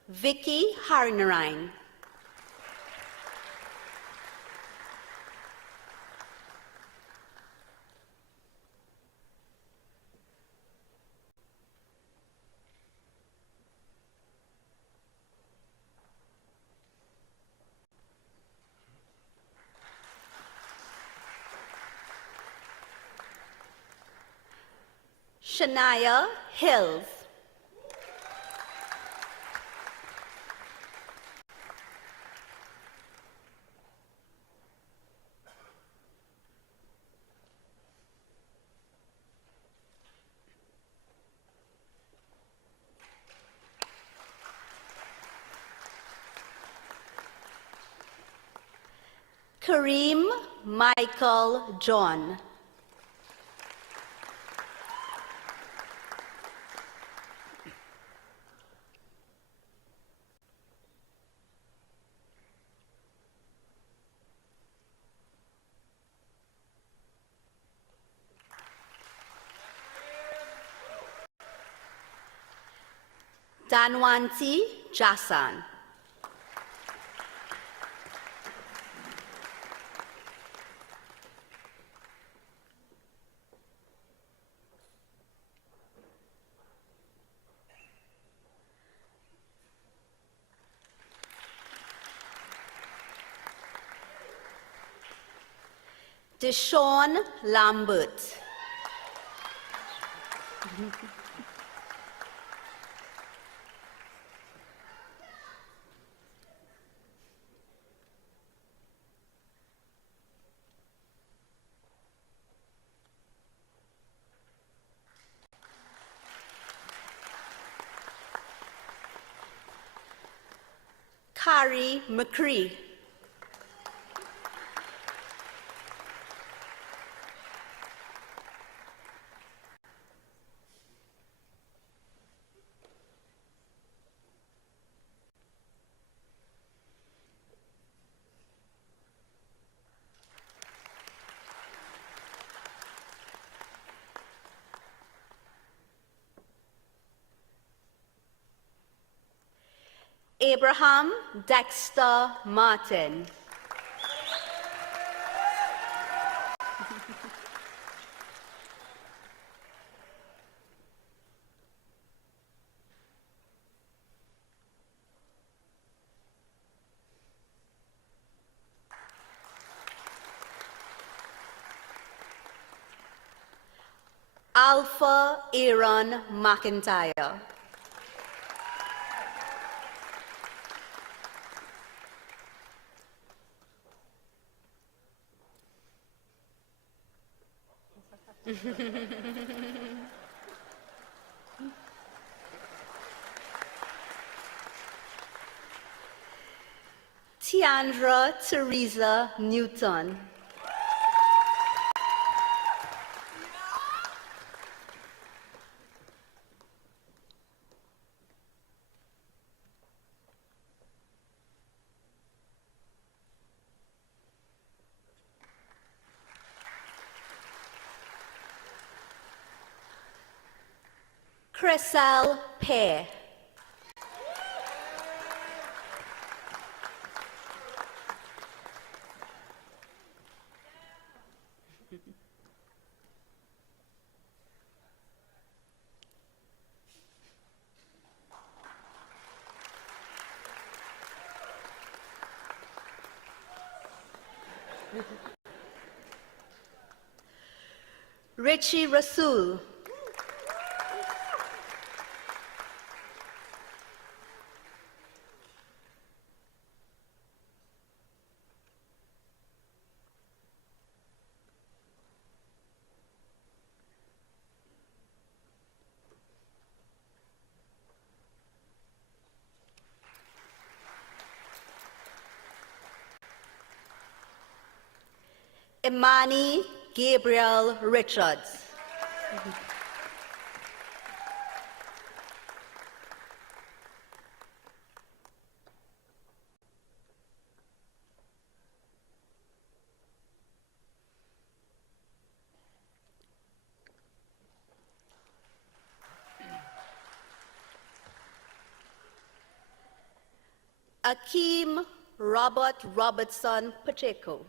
Vicky Harnarine. Shania Hills. Kareem Michael John. Danwanti Jasan. Deshaun Lambert. Carrie McCree. Abraham Dexter Martin. Alpha Aaron McIntyre. Tiandra Teresa Newton. Cressel Pear. Richie Rasul. Imani Gabriel Richards. Akeem Robert Robertson Pacheco.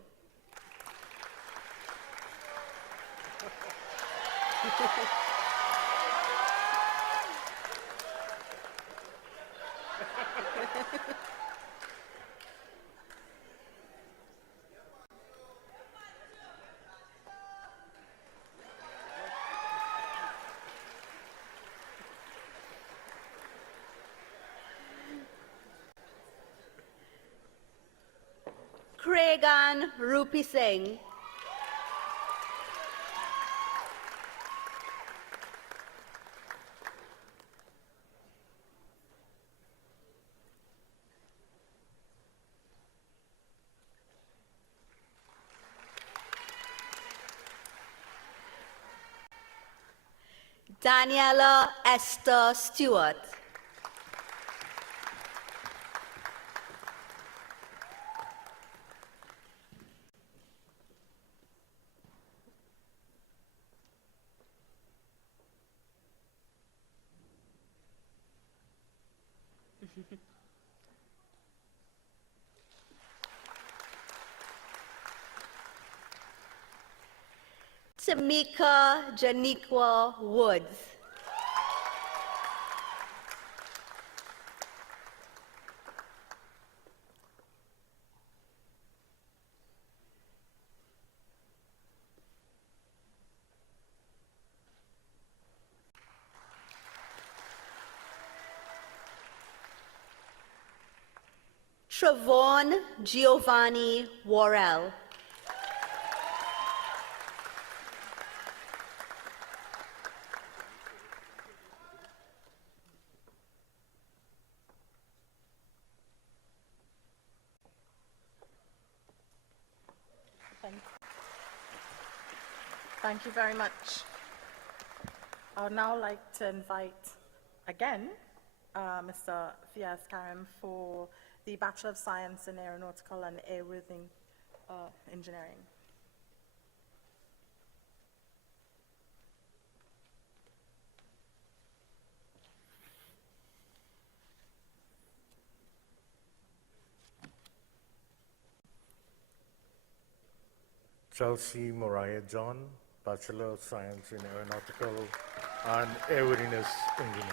Craigan Rupi Singh. Daniela Esther Stewart. Tamika Janiqua Woods. Travon Giovanni Worrell. Thank you very much. I would now like to invite again Mr. Fiaz Karim for the Bachelor of Science in Aeronautical and Airworthy Engineering. Chelsea Mariah John, Bachelor of Science in Aeronautical and Airworthiness Engineering,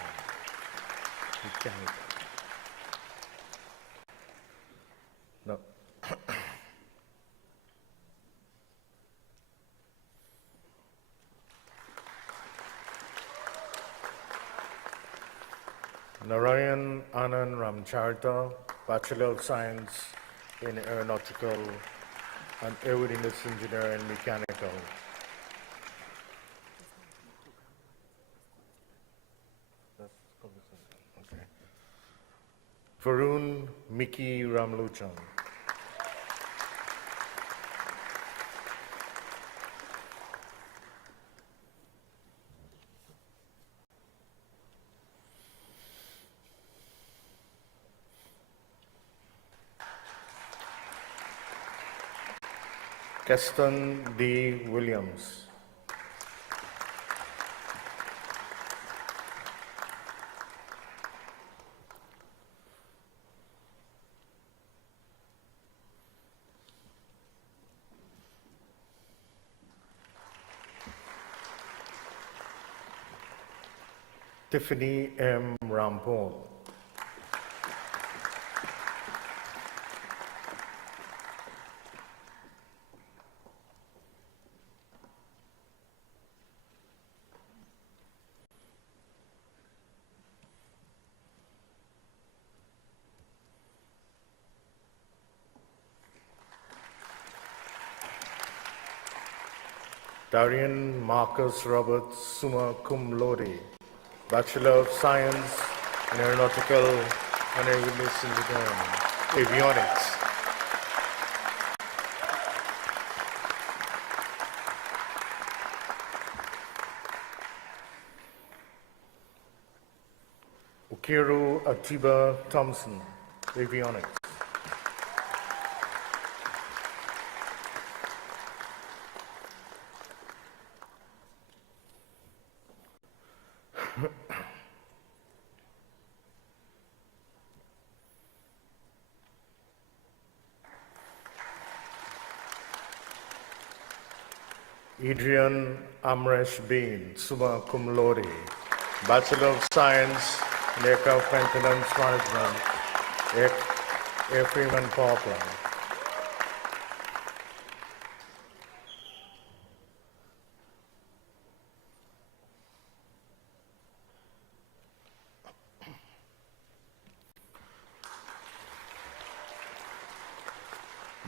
Mechanical. No. Narayan Anand Ramcharita, Bachelor of Science in Aeronautical and Airworthiness Engineering, Mechanical. Okay. Varun Miki Ramluchan. Keston D. Williams. Tiffany M. Rampol. Darian Marcus Robert, summa cum laude, Bachelor of Science in Aeronautical and Aviation Engineering, Avionics. Ukiru Atiba Thompson, Avionics. Adrian Amresh Bain, summa cum laude, Bachelor of Science in Aircraft Maintenance Management, Airframe and Power Plant.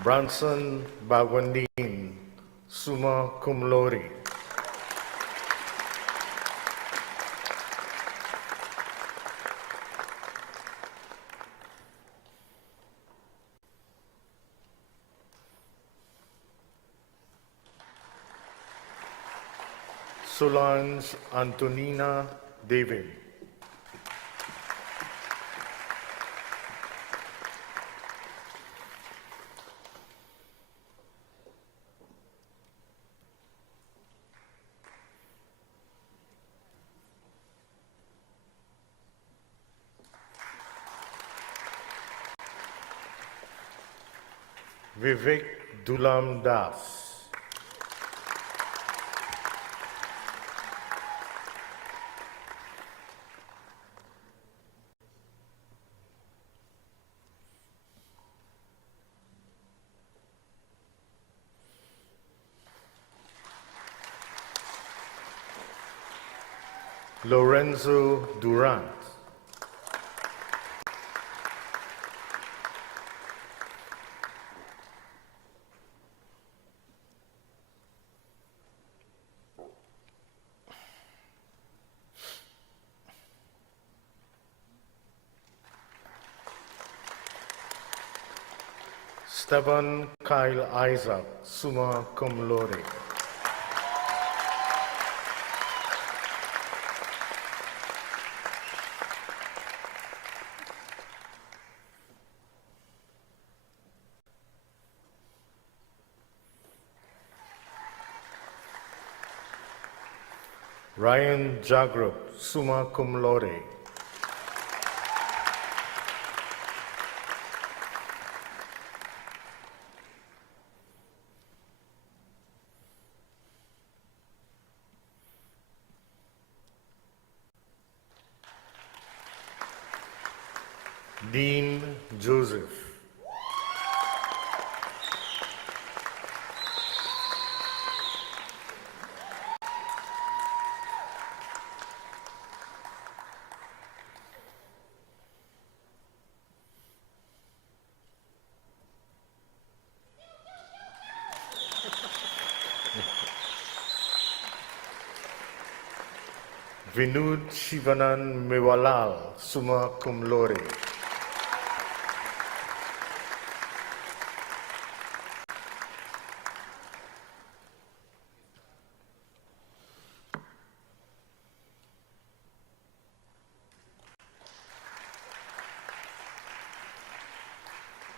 Branson Bagwandine, summa cum laude. Solange Antonina David. Vivek Dulam Das. Lorenzo Durant. Stephen Kyle Isaac, summa cum laude. Ryan Jagrup, summa cum laude. Dean Joseph. Vinud Shivanan Mewalal, summa cum laude.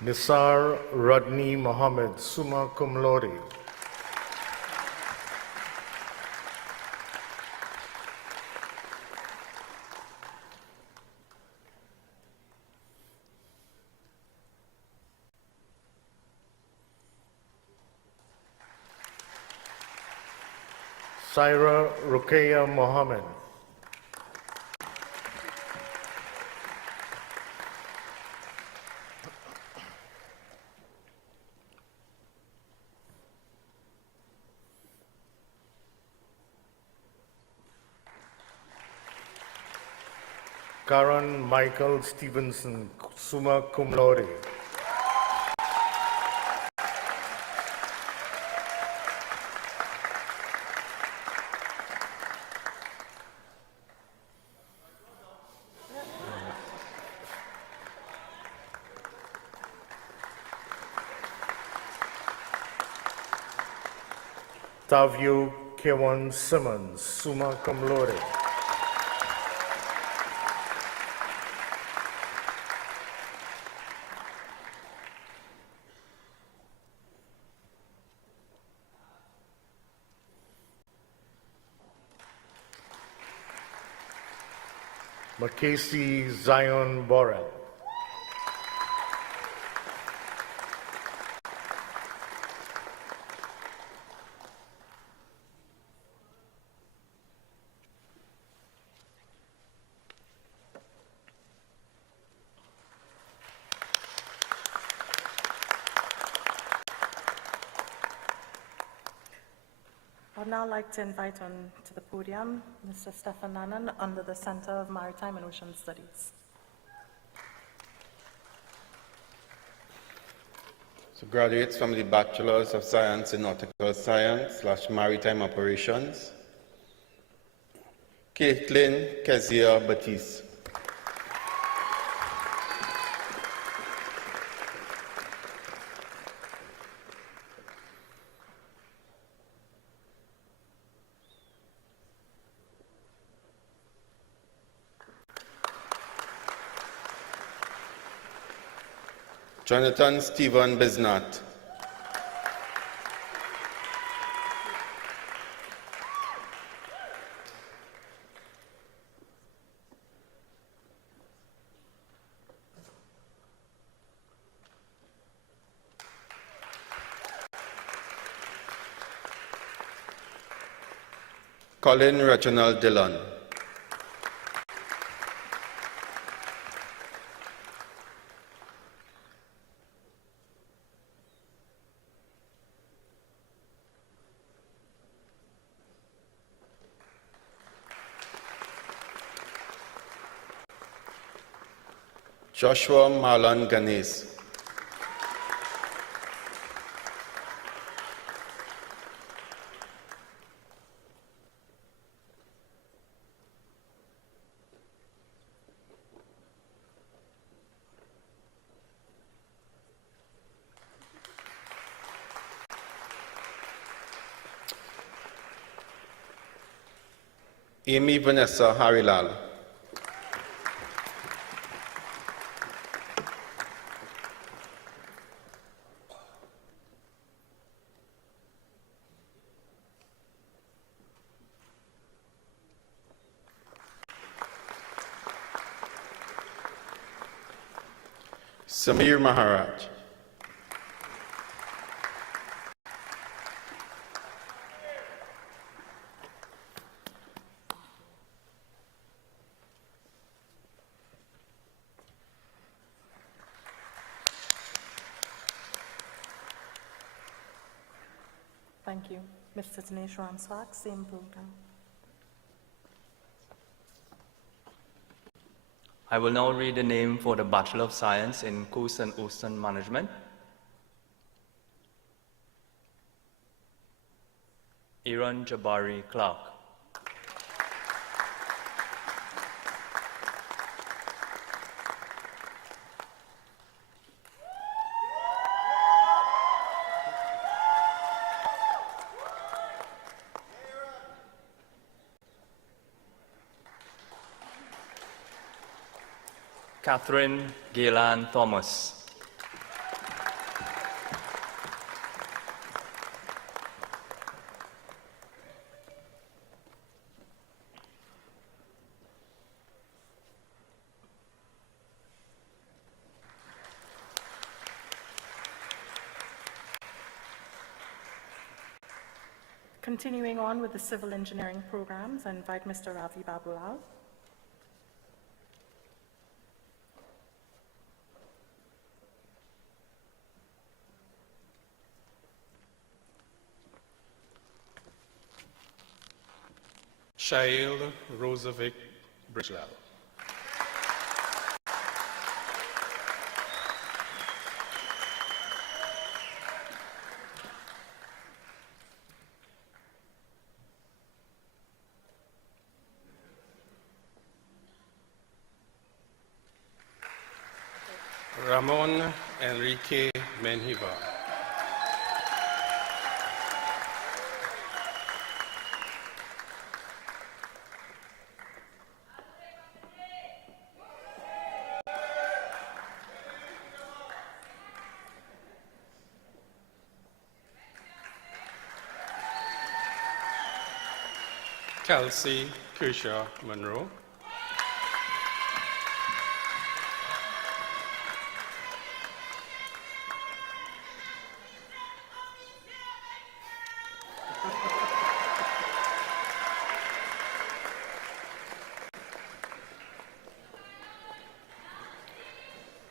Nisar Rodney Mohammed, summa cum laude. Syra Ruqayya Mohammed. Karan Michael Stevenson, summa cum laude. Tavio Kewan Simmons, summa cum laude. Mackenzie Zion Borrell. would now like to invite on to the podium Mr. Stefan Nanan under the Center of Maritime and Ocean Studies. So graduates from the Bachelor's of Science in Nautical Science / Maritime Operations, Caitlin Kezia Batiste. Jonathan Stephen Biznat. Colin Reginald Dillon. Joshua Marlon Ganes. Amy Vanessa Harilal. Samir Maharaj. Thank you. Mr. Dinesh Ramswak, same program. I will now read the name for the Bachelor of Science in Coast and Ocean Management. Aaron Jabari Clark. Catherine Gaylan Thomas. Continuing on with the civil engineering programs, I invite Mr. Ravi Babulal. Shail Rosovic Bridgelal. Ramon Enrique Menjivar. Kelsey Kershaw Monroe.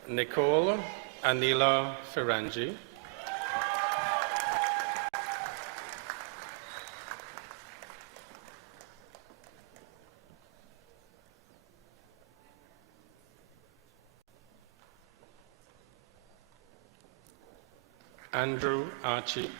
Nicole Anila Ferrangi. Andrew Archie.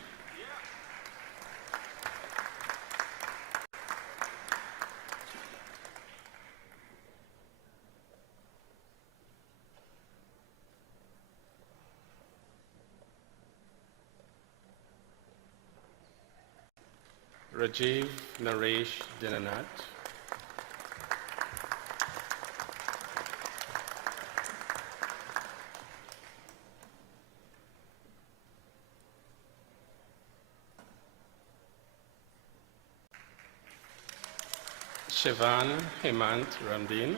Rajiv Naresh Dinanath. Shivan Hemant Ramdin.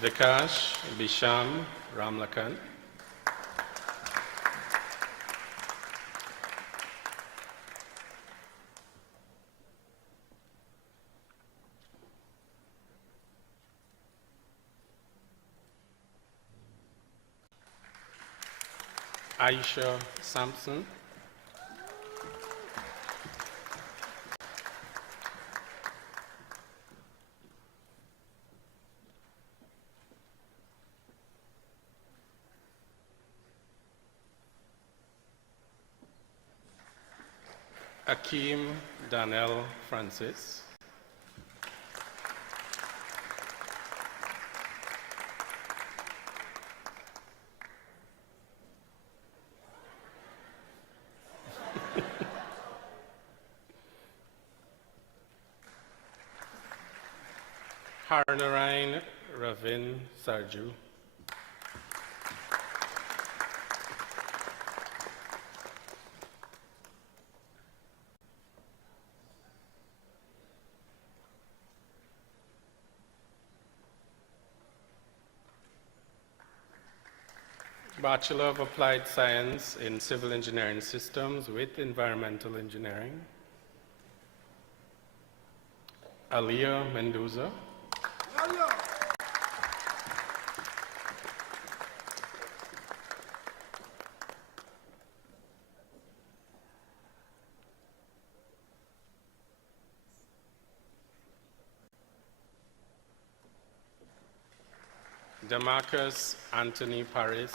Vikash Bisham Ramlakan. Aisha Sampson. Akeem Daniel Francis. Harnarain Ravin Sarju. Bachelor of Applied Science in Civil Engineering Systems with Environmental Engineering. Aliyah Mendoza. Demarcus Anthony Paris.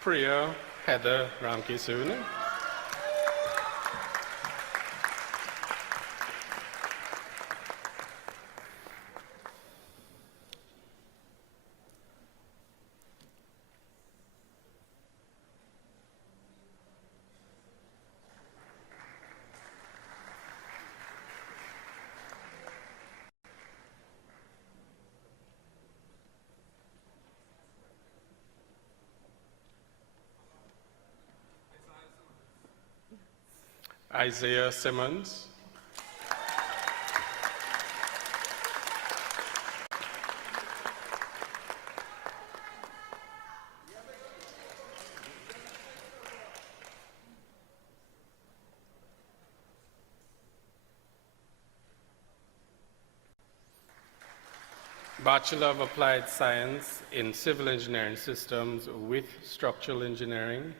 Priya Heather Ramkisoon. Isaiah Simmons. Bachelor of Applied Science in Civil Engineering Systems with Structural Engineering.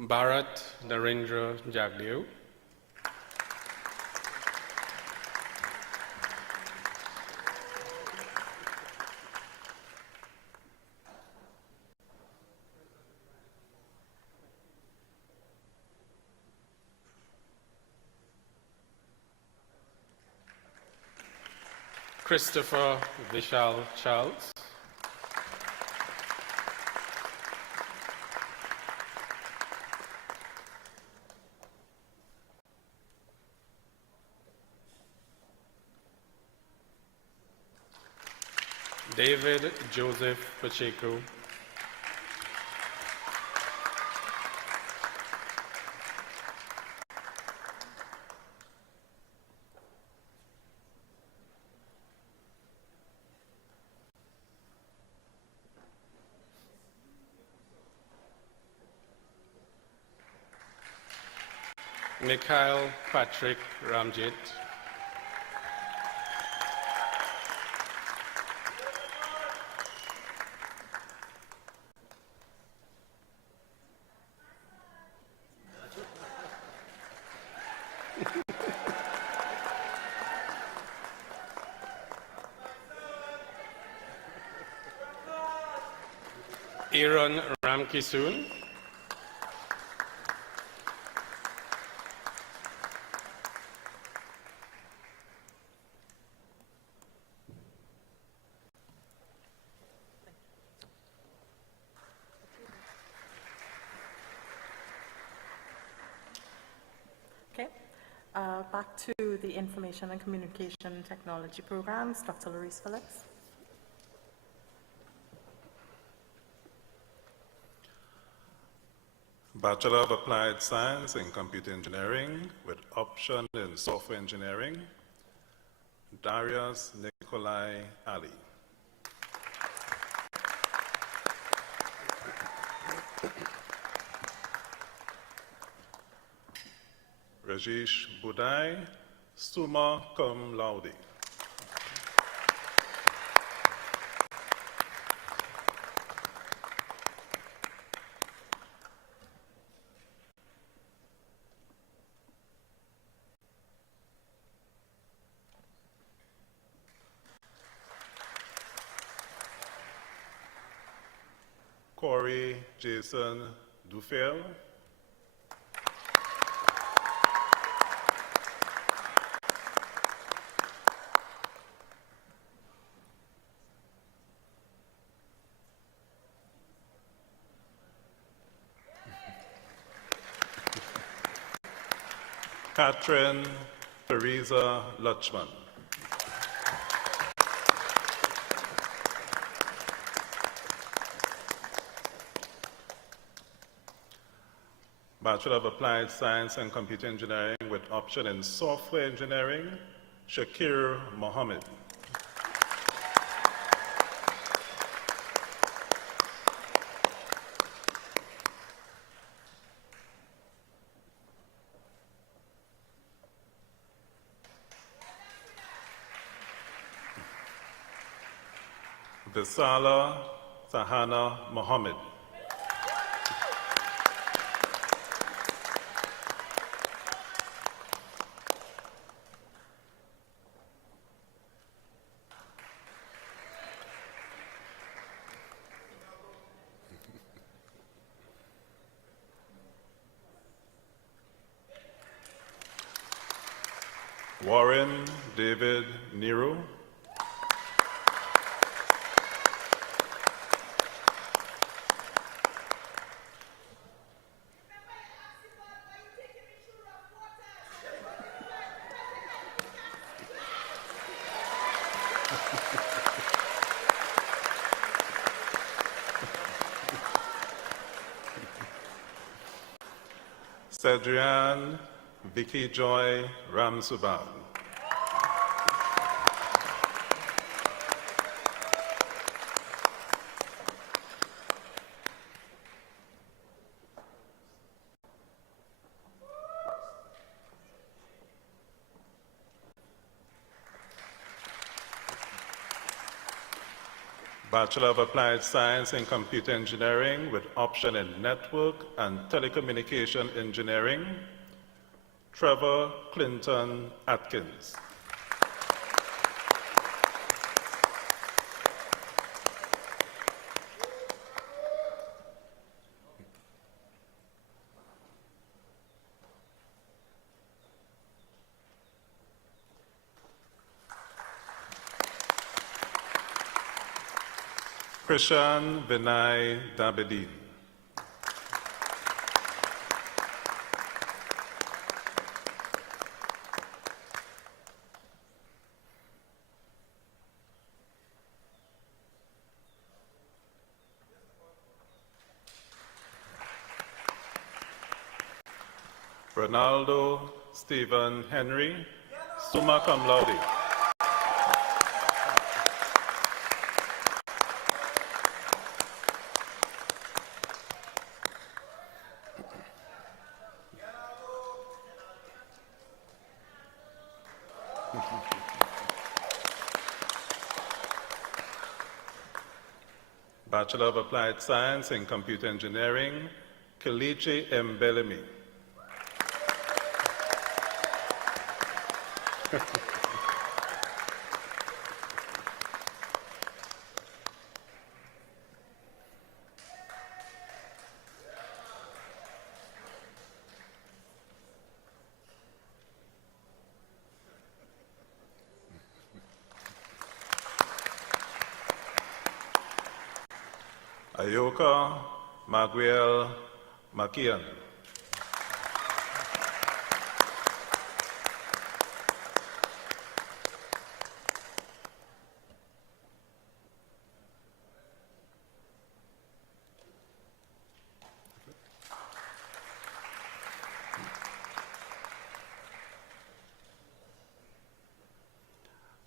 Bharat Narendra Jagdeo. Christopher Vishal Charles. David Joseph Pacheco. Mikhail Patrick Ramjit. Aaron Ramkisoon. Okay, back to the Information and Communication Technology programs, Dr. Louise Phillips. Bachelor of Applied Science in Computer Engineering with option in Software Engineering, Darius Nikolai Ali. Rajesh Budai, summa cum laude. Corey Jason Dufel. Catherine Teresa Lutchman. Bachelor of Applied Science and Computer Engineering with option in Software Engineering, Shakir Mohammed. Visala Sahana Mohammed. Warren David Nero. Cedrian Vicky Joy Ramsuban. Bachelor of Applied Science in Computer Engineering with option in Network and Telecommunication Engineering, Trevor Clinton Atkins. Krishan Vinay Dabedin. Ronaldo Stephen Henry, summa cum laude. Bachelor of Applied Science in Computer Engineering, Kelechi Mbelemi. Ayoka Maguel Makian.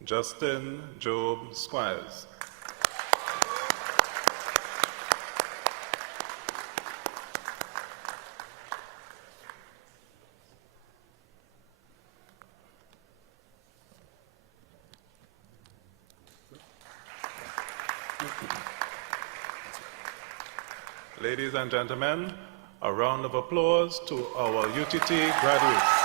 Justin Job Squires. Ladies and gentlemen, a round of applause to our UTT graduates.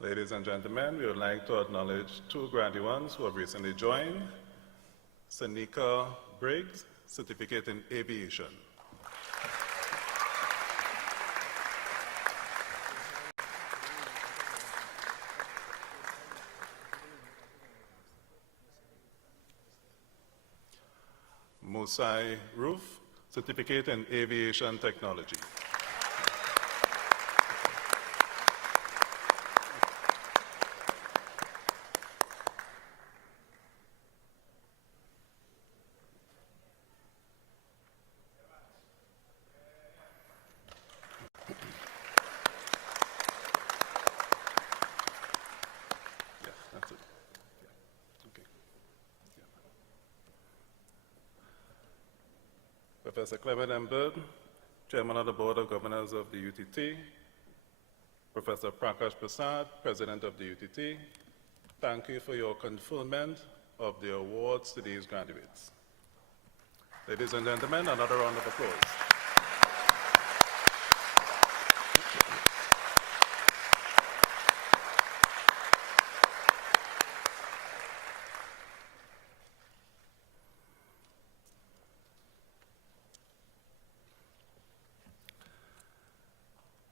Ladies and gentlemen, we would like to acknowledge two graduates who have recently joined. Sanika Briggs, Certificate in Aviation. Musai Roof, Certificate in Aviation Technology. Professor Clement M. Bird, Chairman of the Board of Governors of the UTT, Professor Prakash Prasad, President of the UTT, thank you for your conferment of the awards to these graduates. Ladies and gentlemen, another round of applause.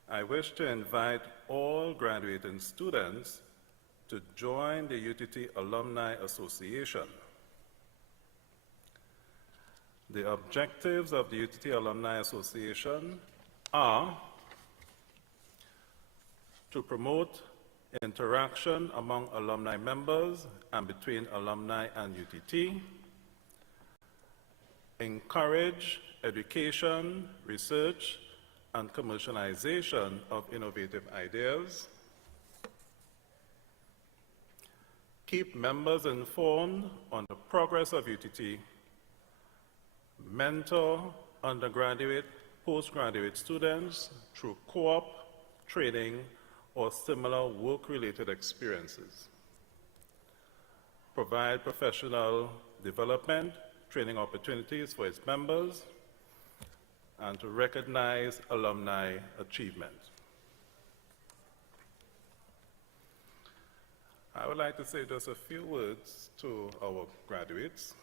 I wish to invite all graduating students to join the UTT Alumni Association. The objectives of the UTT Alumni Association are to promote interaction among alumni members and between alumni and UTT, encourage education, research, and commercialization of innovative ideas, keep members informed on the progress of UTT, mentor undergraduate, postgraduate students through co-op, training, or similar work-related experiences, provide professional development, training opportunities for its members, and to recognize alumni achievement. I would like to say just a few words to our graduates.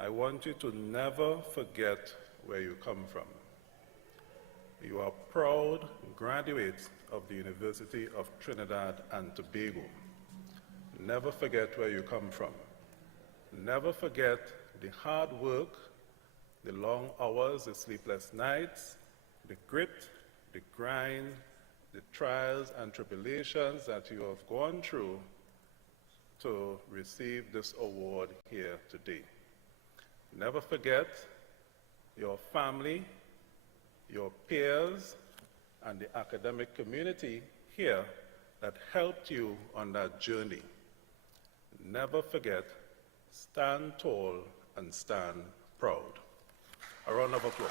I want you to never forget where you come from. You are proud graduates of the University of Trinidad and Tobago. Never forget where you come from. Never forget the hard work, the long hours, the sleepless nights, the grit, the grind, the trials and tribulations that you have gone through to receive this award here today. Never forget your family, your peers, and the academic community here that helped you on that journey. Never forget, stand tall and stand proud. A round of applause.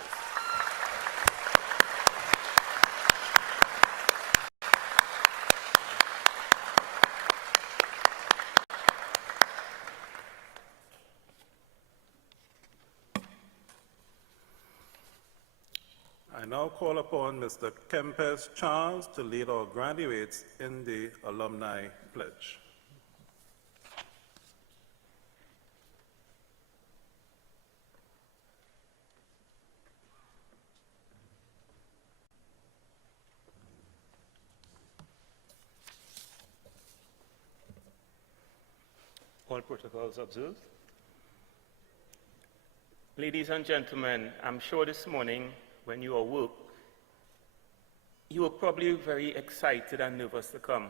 I now call upon Mr. Kempes Charles to lead our graduates in the Alumni Pledge. All protocols observed. Ladies and gentlemen, I'm sure this morning when you awoke, you were probably very excited and nervous to come.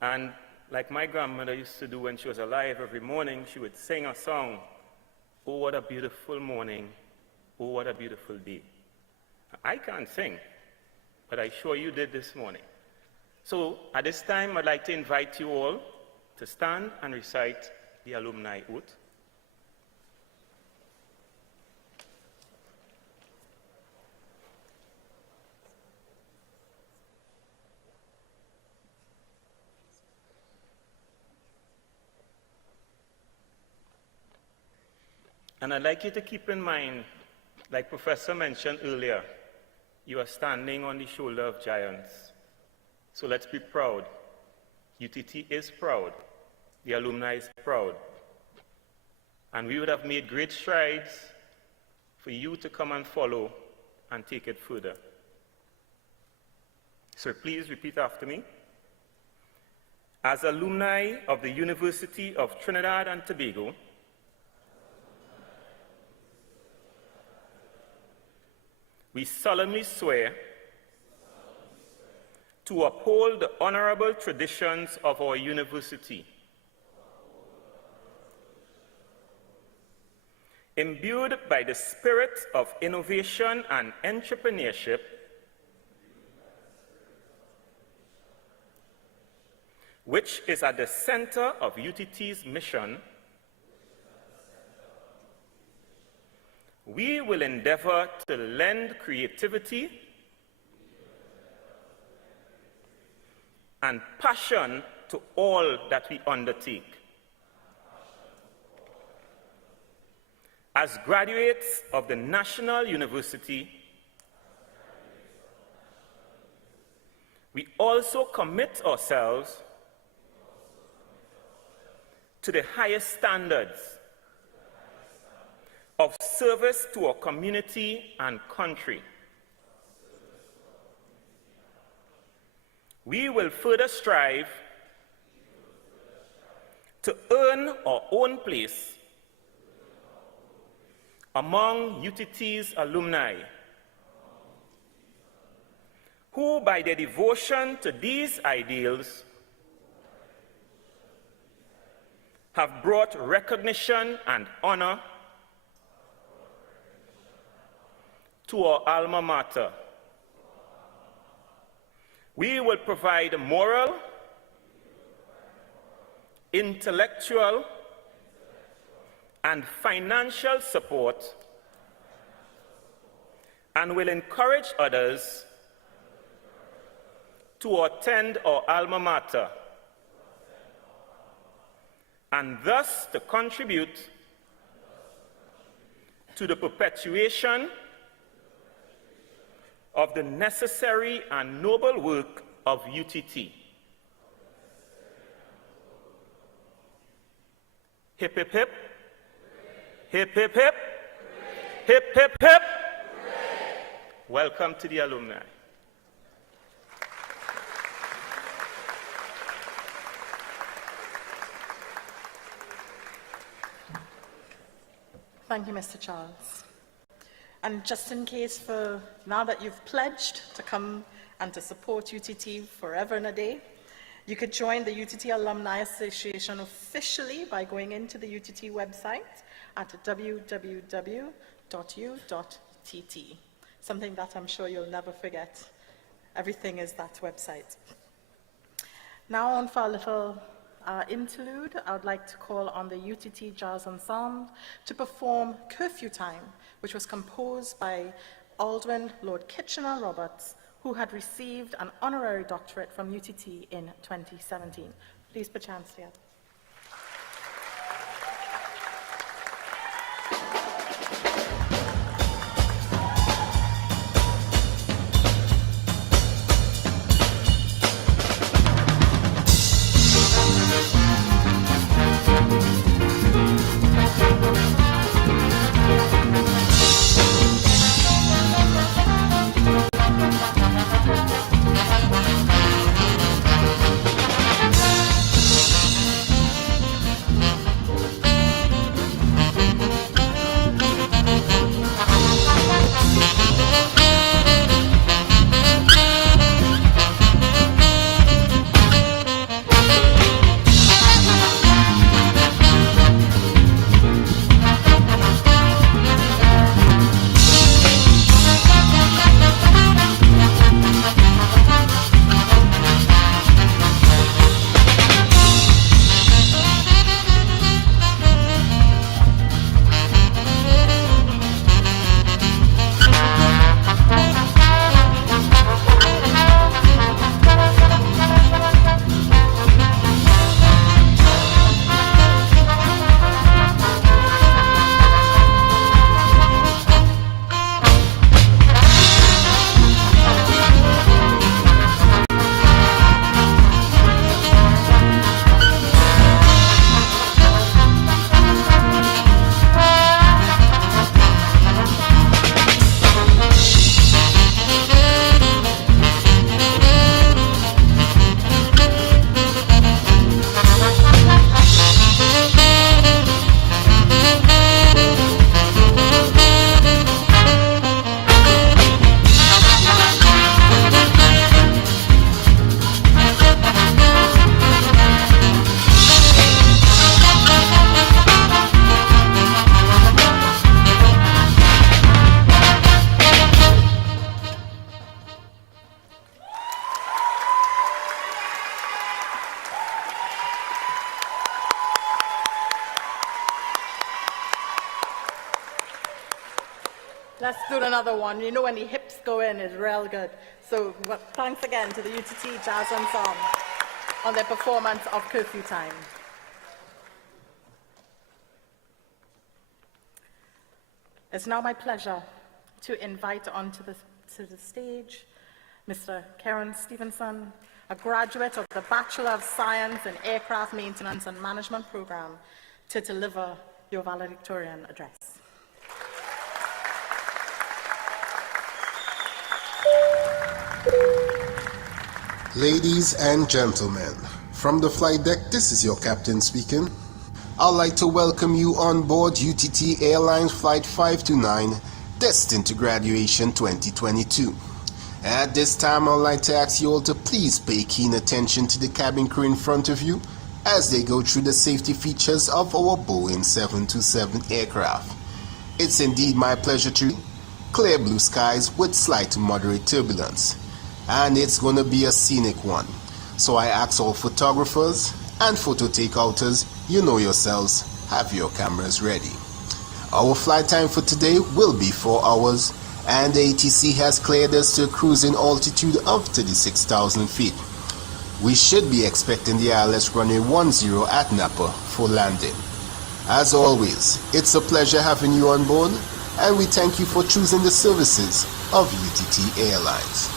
And like my grandmother used to do when she was alive, every morning she would sing a song, "Oh, what a beautiful morning, oh, what a beautiful day." I can't sing, but I'm sure you did this morning. So at this time, I'd like to invite you all to stand and recite the alumni oath. And I'd like you to keep in mind, like Professor mentioned earlier, you are standing on the shoulder of giants. So let's be proud. UTT is proud. The alumni is proud. And we would have made great strides for you to come and follow and take it further. So please repeat after me. As alumni of the University of Trinidad and Tobago, we solemnly swear to uphold the honorable traditions of our university, imbued by the spirit of innovation and entrepreneurship, which is at the center of UTT's mission. We will endeavor to lend creativity and passion to all that we undertake. As graduates of the National University, we also commit ourselves to the highest standards of service to our community and country. We will further strive to earn our own place among UTT's alumni, who by their devotion to these ideals have brought recognition and honor to our alma mater. We will provide moral, intellectual, and financial support, and will encourage others to attend our alma mater, and thus to contribute to the perpetuation of the necessary and noble work of UTT. Hip, hip, hip. Hip, Hip, hip, hip. Hip, hip, hip. Welcome to the alumni. Thank you, Mr. Charles. And just in case for now that you've pledged to come and to support UTT forever and a day, you could join the UTT Alumni Association officially by going into the UTT website at www.u.tt. Something that I'm sure you'll never forget. Everything is that website. Now on for a little interlude, I would like to call on the UTT Jazz Ensemble to perform Curfew Time, which was composed by Alderman Lord Kitchener-Roberts, who had received an honorary doctorate from UTT in 2017. Please put your hands together. Let's do another one. You know when the hips go in, it's real good. So thanks again to the UTT Jazz Ensemble on their performance of Curfew Time. It's now my pleasure to invite onto the stage Mr. Karen Stevenson, a graduate of the Bachelor of Science in Aircraft Maintenance and Management program, to deliver your valedictorian address. Ladies and gentlemen, from the flight deck, this is your captain speaking. I'd like to welcome you on board UTT Airlines Flight 529, destined to graduation 2022. At this time, I'd like to ask you all to please pay keen attention to the cabin crew in front of you as they go through the safety features of our Boeing 727 aircraft. It's indeed my pleasure to clear blue skies with slight to moderate turbulence. And it's going to be a scenic one. So I ask all photographers and photo takeouters, you know yourselves, have your cameras ready. Our flight time for today will be 4 hours, and the ATC has cleared us to a cruising altitude of 36,000 feet. We should be expecting the ILS runway 10 at Napa for landing. As always, it's a pleasure having you on board, and we thank you for choosing the services of UTT Airlines.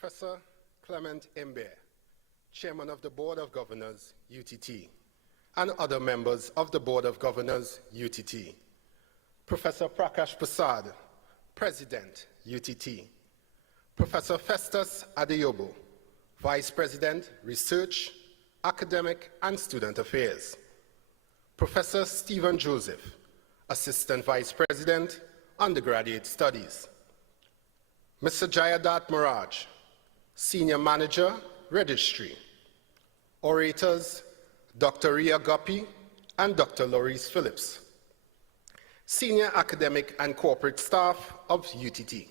Professor Clement Mbe, Chairman of the Board of Governors, UTT, and other members of the Board of Governors, UTT. Professor Prakash Prasad, President, UTT. Professor Festus Adeyobo, Vice President, Research, Academic and Student Affairs. Professor Stephen Joseph, Assistant Vice President, Undergraduate Studies. Mr. Jayadat Maraj, Senior Manager, Registry. Orators, Dr. Ria Guppy and Dr. Laurice Phillips. Senior Academic and Corporate Staff of UTT.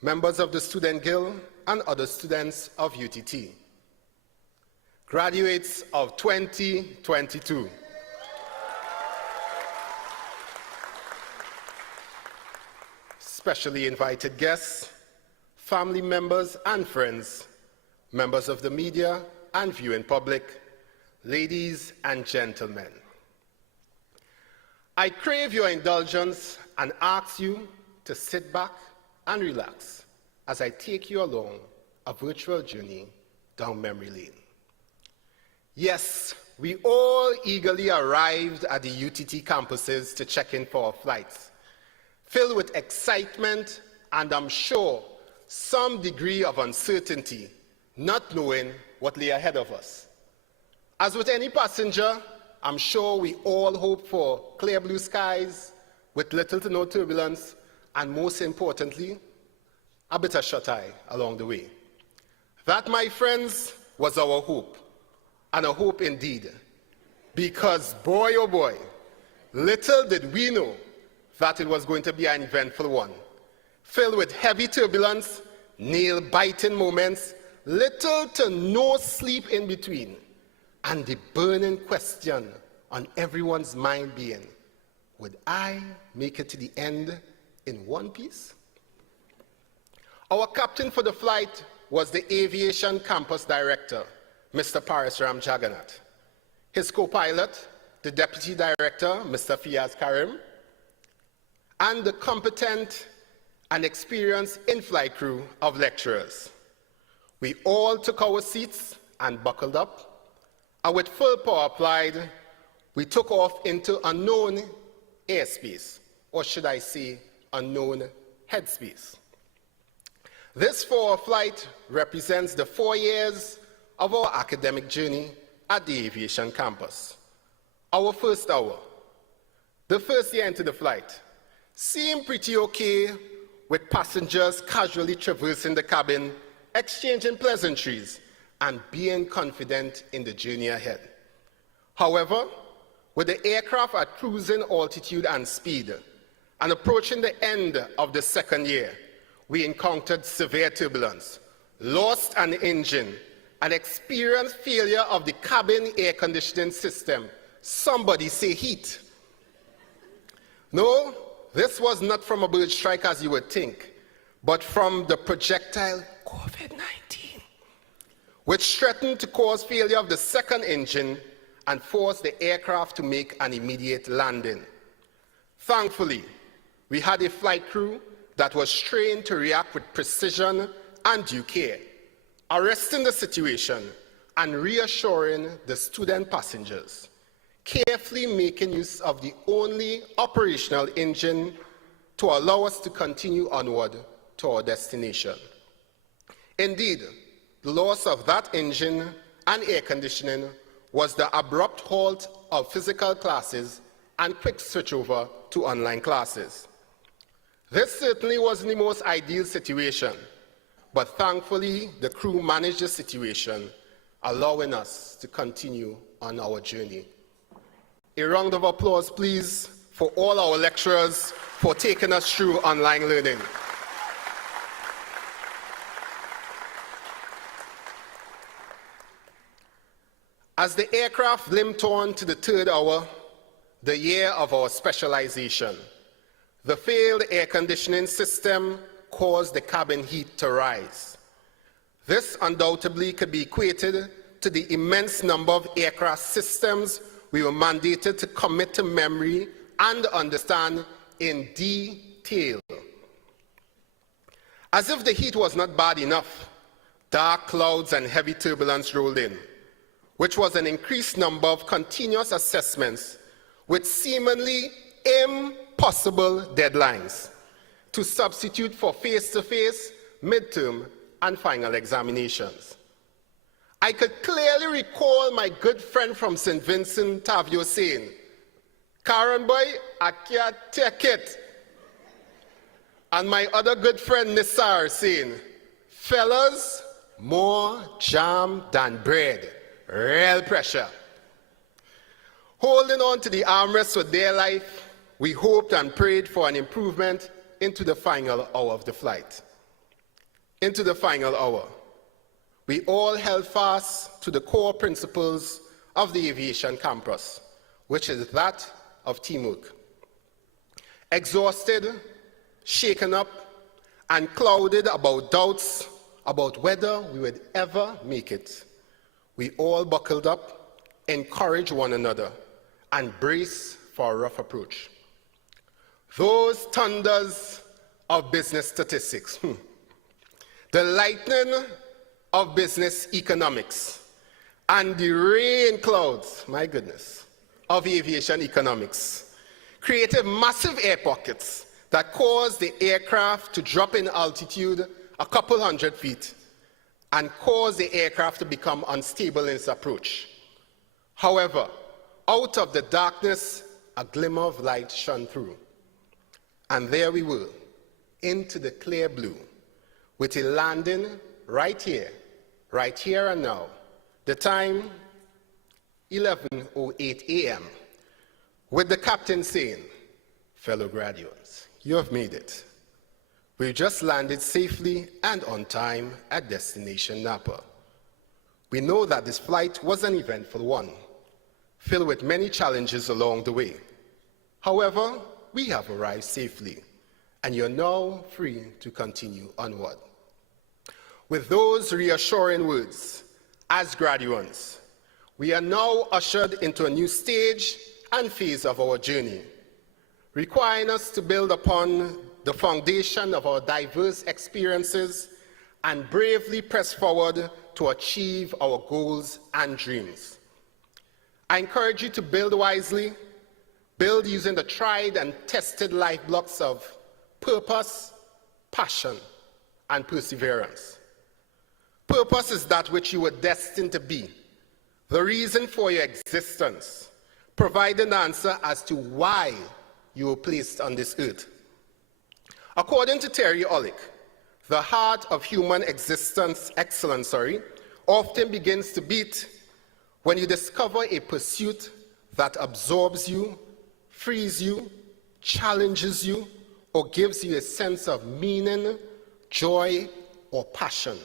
Members of the Student Guild and other students of UTT. Graduates of 2022. Specially invited guests, family members and friends, members of the media and viewing public, ladies and gentlemen. I crave your indulgence and ask you to sit back and relax as I take you along a virtual journey down memory lane. Yes, we all eagerly arrived at the UTT campuses to check in for our flights, filled with excitement and I'm sure some degree of uncertainty, not knowing what lay ahead of us. As with any passenger, I'm sure we all hope for clear blue skies with little to no turbulence and most importantly, a bit of shut-eye along the way. That, my friends, was our hope, and a hope indeed, because boy oh boy, little did we know that it was going to be an eventful one, filled with heavy turbulence, nail-biting moments, little to no sleep in between, and the burning question on everyone's mind being, would I make it to the end in one piece? Our captain for the flight was the Aviation Campus Director, Mr. Parisram Jagannath. His co-pilot, the Deputy Director, Mr. Fiaz Karim, and the competent and experienced in-flight crew of lecturers. We all took our seats and buckled up, and with full power applied, we took off into unknown airspace, or should I say, unknown headspace. This 4-hour flight represents the 4 years of our academic journey at the Aviation campus. Our first hour, the first year into the flight, seemed pretty okay with passengers casually traversing the cabin, exchanging pleasantries, and being confident in the journey ahead. However, with the aircraft at cruising altitude and speed, and approaching the end of the second year, we encountered severe turbulence, lost an engine, and experienced failure of the cabin air conditioning system. Somebody say heat. No, this was not from a bird strike as you would think, but from the projectile COVID-19, which threatened to cause failure of the second engine and force the aircraft to make an immediate landing. Thankfully, we had a flight crew that was trained to react with precision and due care, arresting the situation and reassuring the student passengers, carefully making use of the only operational engine to allow us to continue onward to our destination. Indeed, the loss of that engine and air conditioning was the abrupt halt of physical classes and quick switchover to online classes. This certainly wasn't the most ideal situation, but thankfully the crew managed the situation, allowing us to continue on our journey. A round of applause, please, for all our lecturers for taking us through online learning. As the aircraft limped on to the third hour, the year of our specialization, the failed air conditioning system caused the cabin heat to rise. This undoubtedly could be equated to the immense number of aircraft systems we were mandated to commit to memory and understand in detail. As if the heat was not bad enough, dark clouds and heavy turbulence rolled in, which was an increased number of continuous assessments with seemingly impossible deadlines to substitute for face-to-face, midterm, and final examinations. I could clearly recall my good friend from St. Vincent, Tavio, saying, "Karen boy, I can't take it." And my other good friend Nisar saying, "Fellas, more jam than bread, real pressure." Holding on to the armrests with their life, we hoped and prayed for an improvement into the final hour of the flight. Into the final hour, we all held fast to the core principles of the aviation campus, which is that of teamwork. Exhausted, shaken up, and clouded about doubts about whether we would ever make it, we all buckled up, encouraged one another, and braced for a rough approach. Those thunders of business statistics, the lightning of business economics, and the rain clouds, my goodness, of aviation economics, created massive air pockets that caused the aircraft to drop in altitude a couple hundred feet and caused the aircraft to become unstable in its approach. However, out of the darkness, a glimmer of light shone through. And there we were, into the clear blue, with a landing right here and now. The time, 11:08 a.m., with the captain saying, "Fellow graduates, you have made it. We just landed safely and on time at destination Napa. We know that this flight was an eventful one, filled with many challenges along the way. However, we have arrived safely, and you're now free to continue onward." With those reassuring words, as graduates, we are now ushered into a new stage and phase of our journey, requiring us to build upon the foundation of our diverse experiences and bravely press forward to achieve our goals and dreams. I encourage you to build wisely, build using the tried and tested life blocks of purpose, passion, and perseverance. Purpose is that which you were destined to be, the reason for your existence, providing an answer as to why you were placed on this earth. According to Terry Ollick, the heart of human excellence often begins to beat when you discover a pursuit that absorbs you, frees you, challenges you, or gives you a sense of meaning, joy, or passion.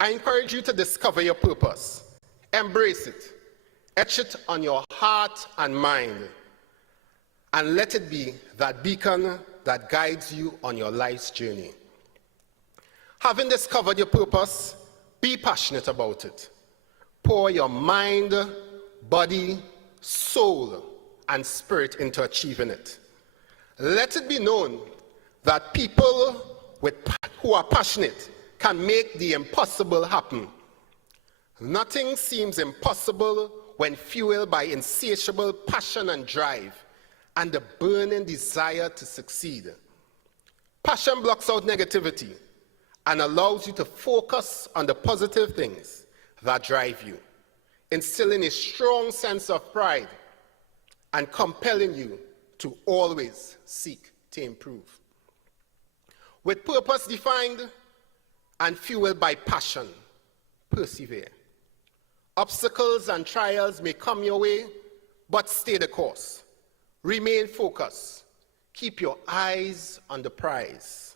I encourage you to discover your purpose, embrace it, etch it on your heart and mind, and let it be that beacon that guides you on your life's journey. Having discovered your purpose, be passionate about it. Pour your mind, body, soul, and spirit into achieving it. Let it be known that people who are passionate can make the impossible happen. Nothing seems impossible when fueled by insatiable passion and drive and the burning desire to succeed. Passion blocks out negativity and allows you to focus on the positive things that drive you, instilling a strong sense of pride and compelling you to always seek to improve. With purpose defined and fueled by passion, persevere. Obstacles and trials may come your way, but stay the course. Remain focused. Keep your eyes on the prize,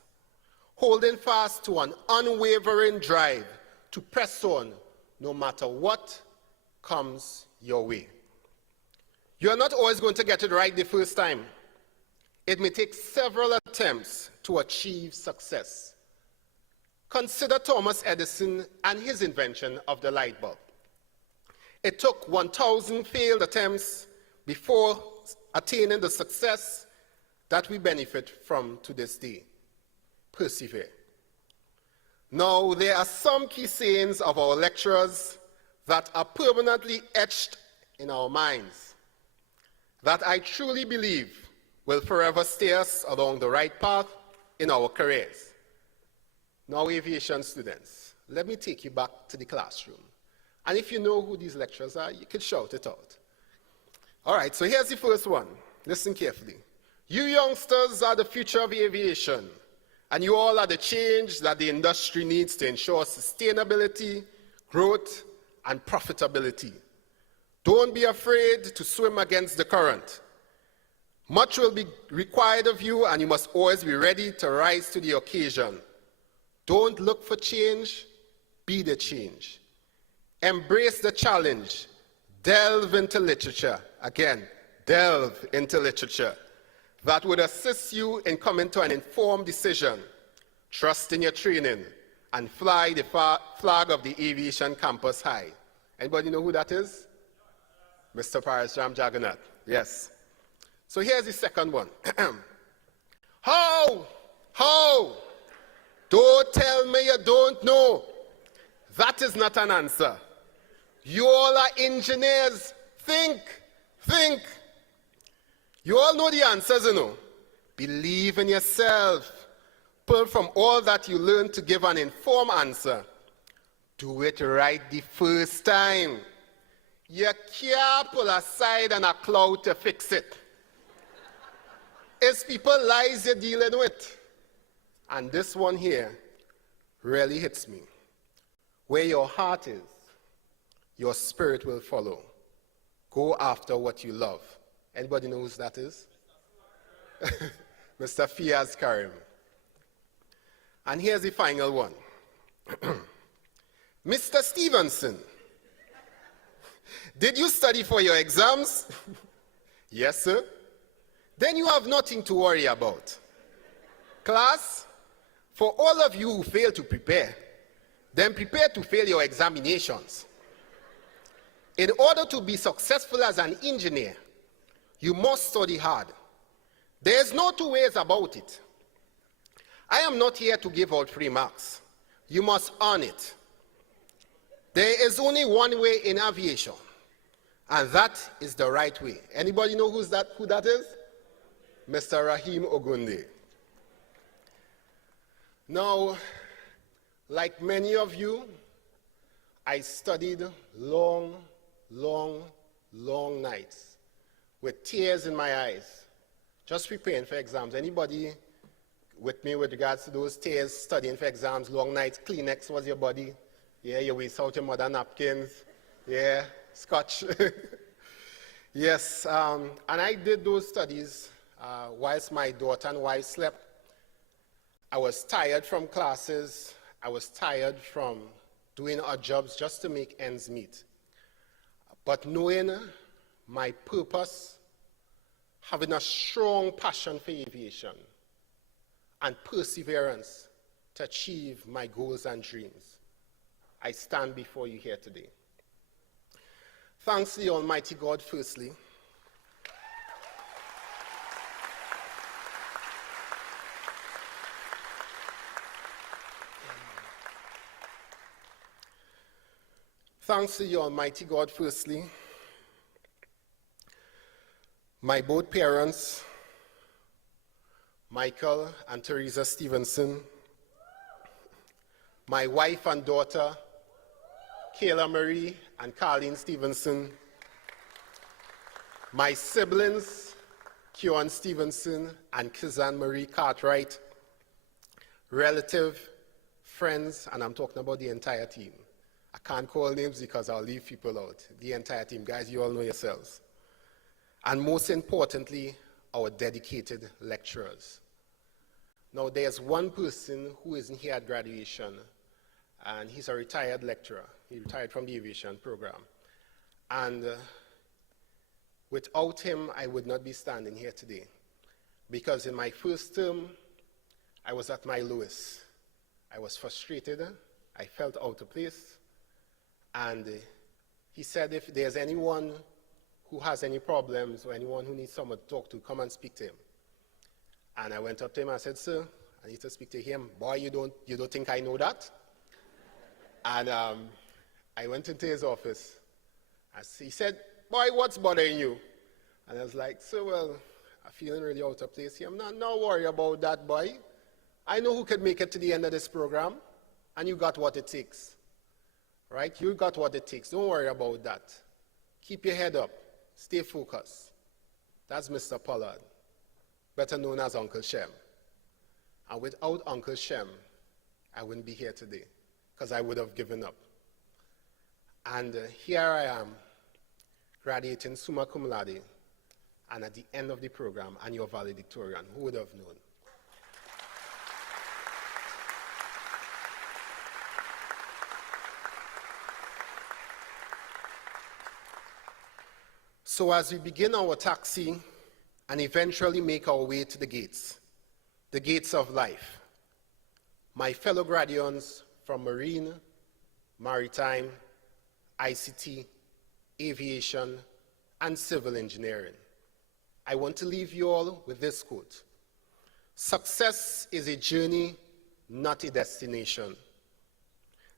holding fast to an unwavering drive to press on no matter what comes your way. You're not always going to get it right the first time. It may take several attempts to achieve success. Consider Thomas Edison and his invention of the light bulb. It took 1,000 failed attempts before attaining the success that we benefit from to this day. persevere. Now, there are some key sayings of our lecturers that are permanently etched in our minds that I truly believe will forever steer us along the right path in our careers. Now, aviation students, let me take you back to the classroom. And if you know who these lecturers are, you can shout it out. All right, so here's the first one. Listen carefully. You youngsters are the future of aviation, and you all are the change that the industry needs to ensure sustainability, growth, and profitability. Don't be afraid to swim against the current. Much will be required of you, and you must always be ready to rise to the occasion. Don't look for change, be the change. Embrace the challenge. Delve into literature. Again, delve into literature that would assist you in coming to an informed decision. Trust in your training and fly the flag of the aviation campus high. Anybody know who that is? Mr. Paris Ram Jagannath. Yes. So here's the second one. How? Don't tell me you don't know. That is not an answer. You all are engineers. Think. You all know the answers, you know. Believe in yourself. Pull from all that you learn to give an informed answer. Do it right the first time. You can't pull aside and a cloud to fix it. It's people's lives you're dealing with. And this one here really hits me. Where your heart is, your spirit will follow. Go after what you love. Anybody know who that is? Mr. Fiaz Karim. And here's the final one. Mr. Stevenson, did you study for your exams? Yes, sir. Then you have nothing to worry about. Class, for all of you who fail to prepare, then prepare to fail your examinations. In order to be successful as an engineer, you must study hard. There's no two ways about it. I am not here to give out free marks. You must earn it. There is only one way in aviation, and that is the right way. Anybody know who that is? Mr. Rahim Ogunde. Now, like many of you, I studied long nights with tears in my eyes, just preparing for exams. Anybody with me with regards to those tears, studying for exams, long nights, Kleenex was your body? Yeah, you waste out your mother napkins. Yeah, scotch. Yes, and I did those studies whilst my daughter and wife slept. I was tired from classes. I was tired from doing odd jobs just to make ends meet. But knowing my purpose, having a strong passion for aviation, and perseverance to achieve my goals and dreams, I stand before you here today. Thanks to the Almighty God, firstly. Thanks to the Almighty God, firstly. My both parents, Michael and Teresa Stevenson, my wife and daughter, Kayla Marie and Carlene Stevenson, my siblings, Kieran Stevenson and Kizan Marie Cartwright, relative, friends, and I'm talking about the entire team. I can't call names because I'll leave people out. The entire team, guys, you all know yourselves. And most importantly, our dedicated lecturers. Now, there's one person who isn't here at graduation, and he's a retired lecturer. He retired from the aviation program. And without him, I would not be standing here today. Because in my first term, I was at my lowest. I was frustrated. I felt out of place. And he said, if there's anyone who has any problems or anyone who needs someone to talk to, come and speak to him. And I went up to him and I said, sir, I need to speak to him. Boy, you don't think I know that? And I went into his office. He said, boy, what's bothering you? And I was like, so, well, I'm feeling really out of place here. I'm not worried about that, boy. I know who can make it to the end of this program, and you got what it takes. Right? You got what it takes. Don't worry about that. Keep your head up. Stay focused. That's Mr. Pollard, better known as Uncle Shem. And without Uncle Shem, I wouldn't be here today, because I would have given up. And here I am, graduating summa cum laude, and at the end of the program, and your valedictorian. Who would have known? So as we begin our taxi and eventually make our way to the gates of life, my fellow graduates from Marine, Maritime, ICT, Aviation, and Civil Engineering, I want to leave you all with this quote. Success is a journey, not a destination.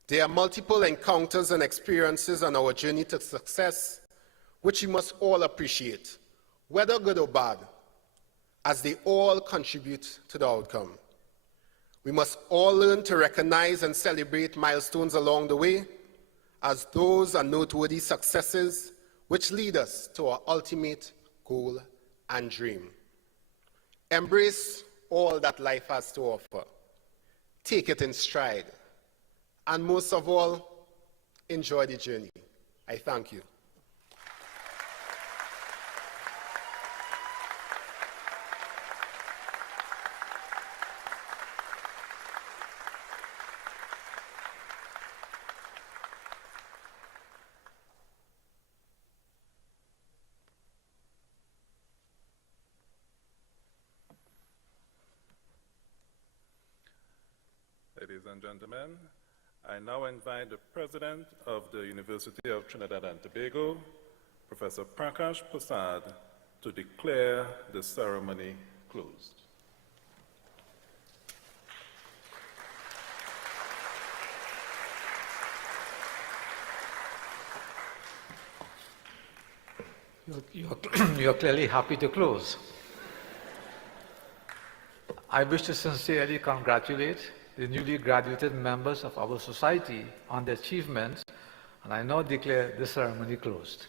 There are multiple encounters and experiences on our journey to success which we must all appreciate, whether good or bad, as they all contribute to the outcome. We must all learn to recognize and celebrate milestones along the way, as those are noteworthy successes which lead us to our ultimate goal and dream. Embrace all that life has to offer. Take it in stride. And most of all, enjoy the journey. I thank you. Ladies and gentlemen, I now invite the President of the University of Trinidad and Tobago, Professor Prakash Prasad, to declare the ceremony closed. You're clearly happy to close. I wish to sincerely congratulate the newly graduated members of our society on their achievements, and I now declare the ceremony closed.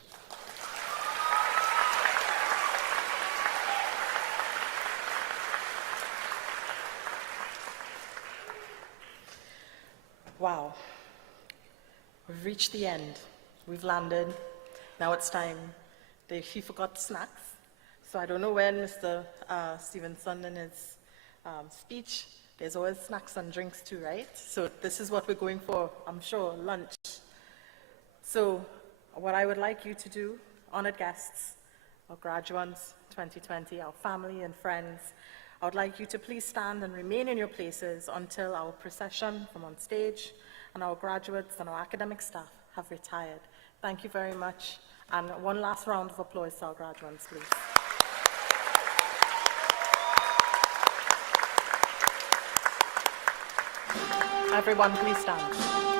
Wow. We've reached the end. We've landed. Now it's time. He forgot snacks. So I don't know when Mr. Stevenson in his speech, there's always snacks and drinks too, right? So this is what we're going for, I'm sure, lunch. So what I would like you to do, honored guests, our graduates 2020, our family and friends, I would like you to please stand and remain in your places until our procession from on stage and our graduates and our academic staff have retired. Thank you very much. And one last round of applause to our graduates, please. Everyone, please stand.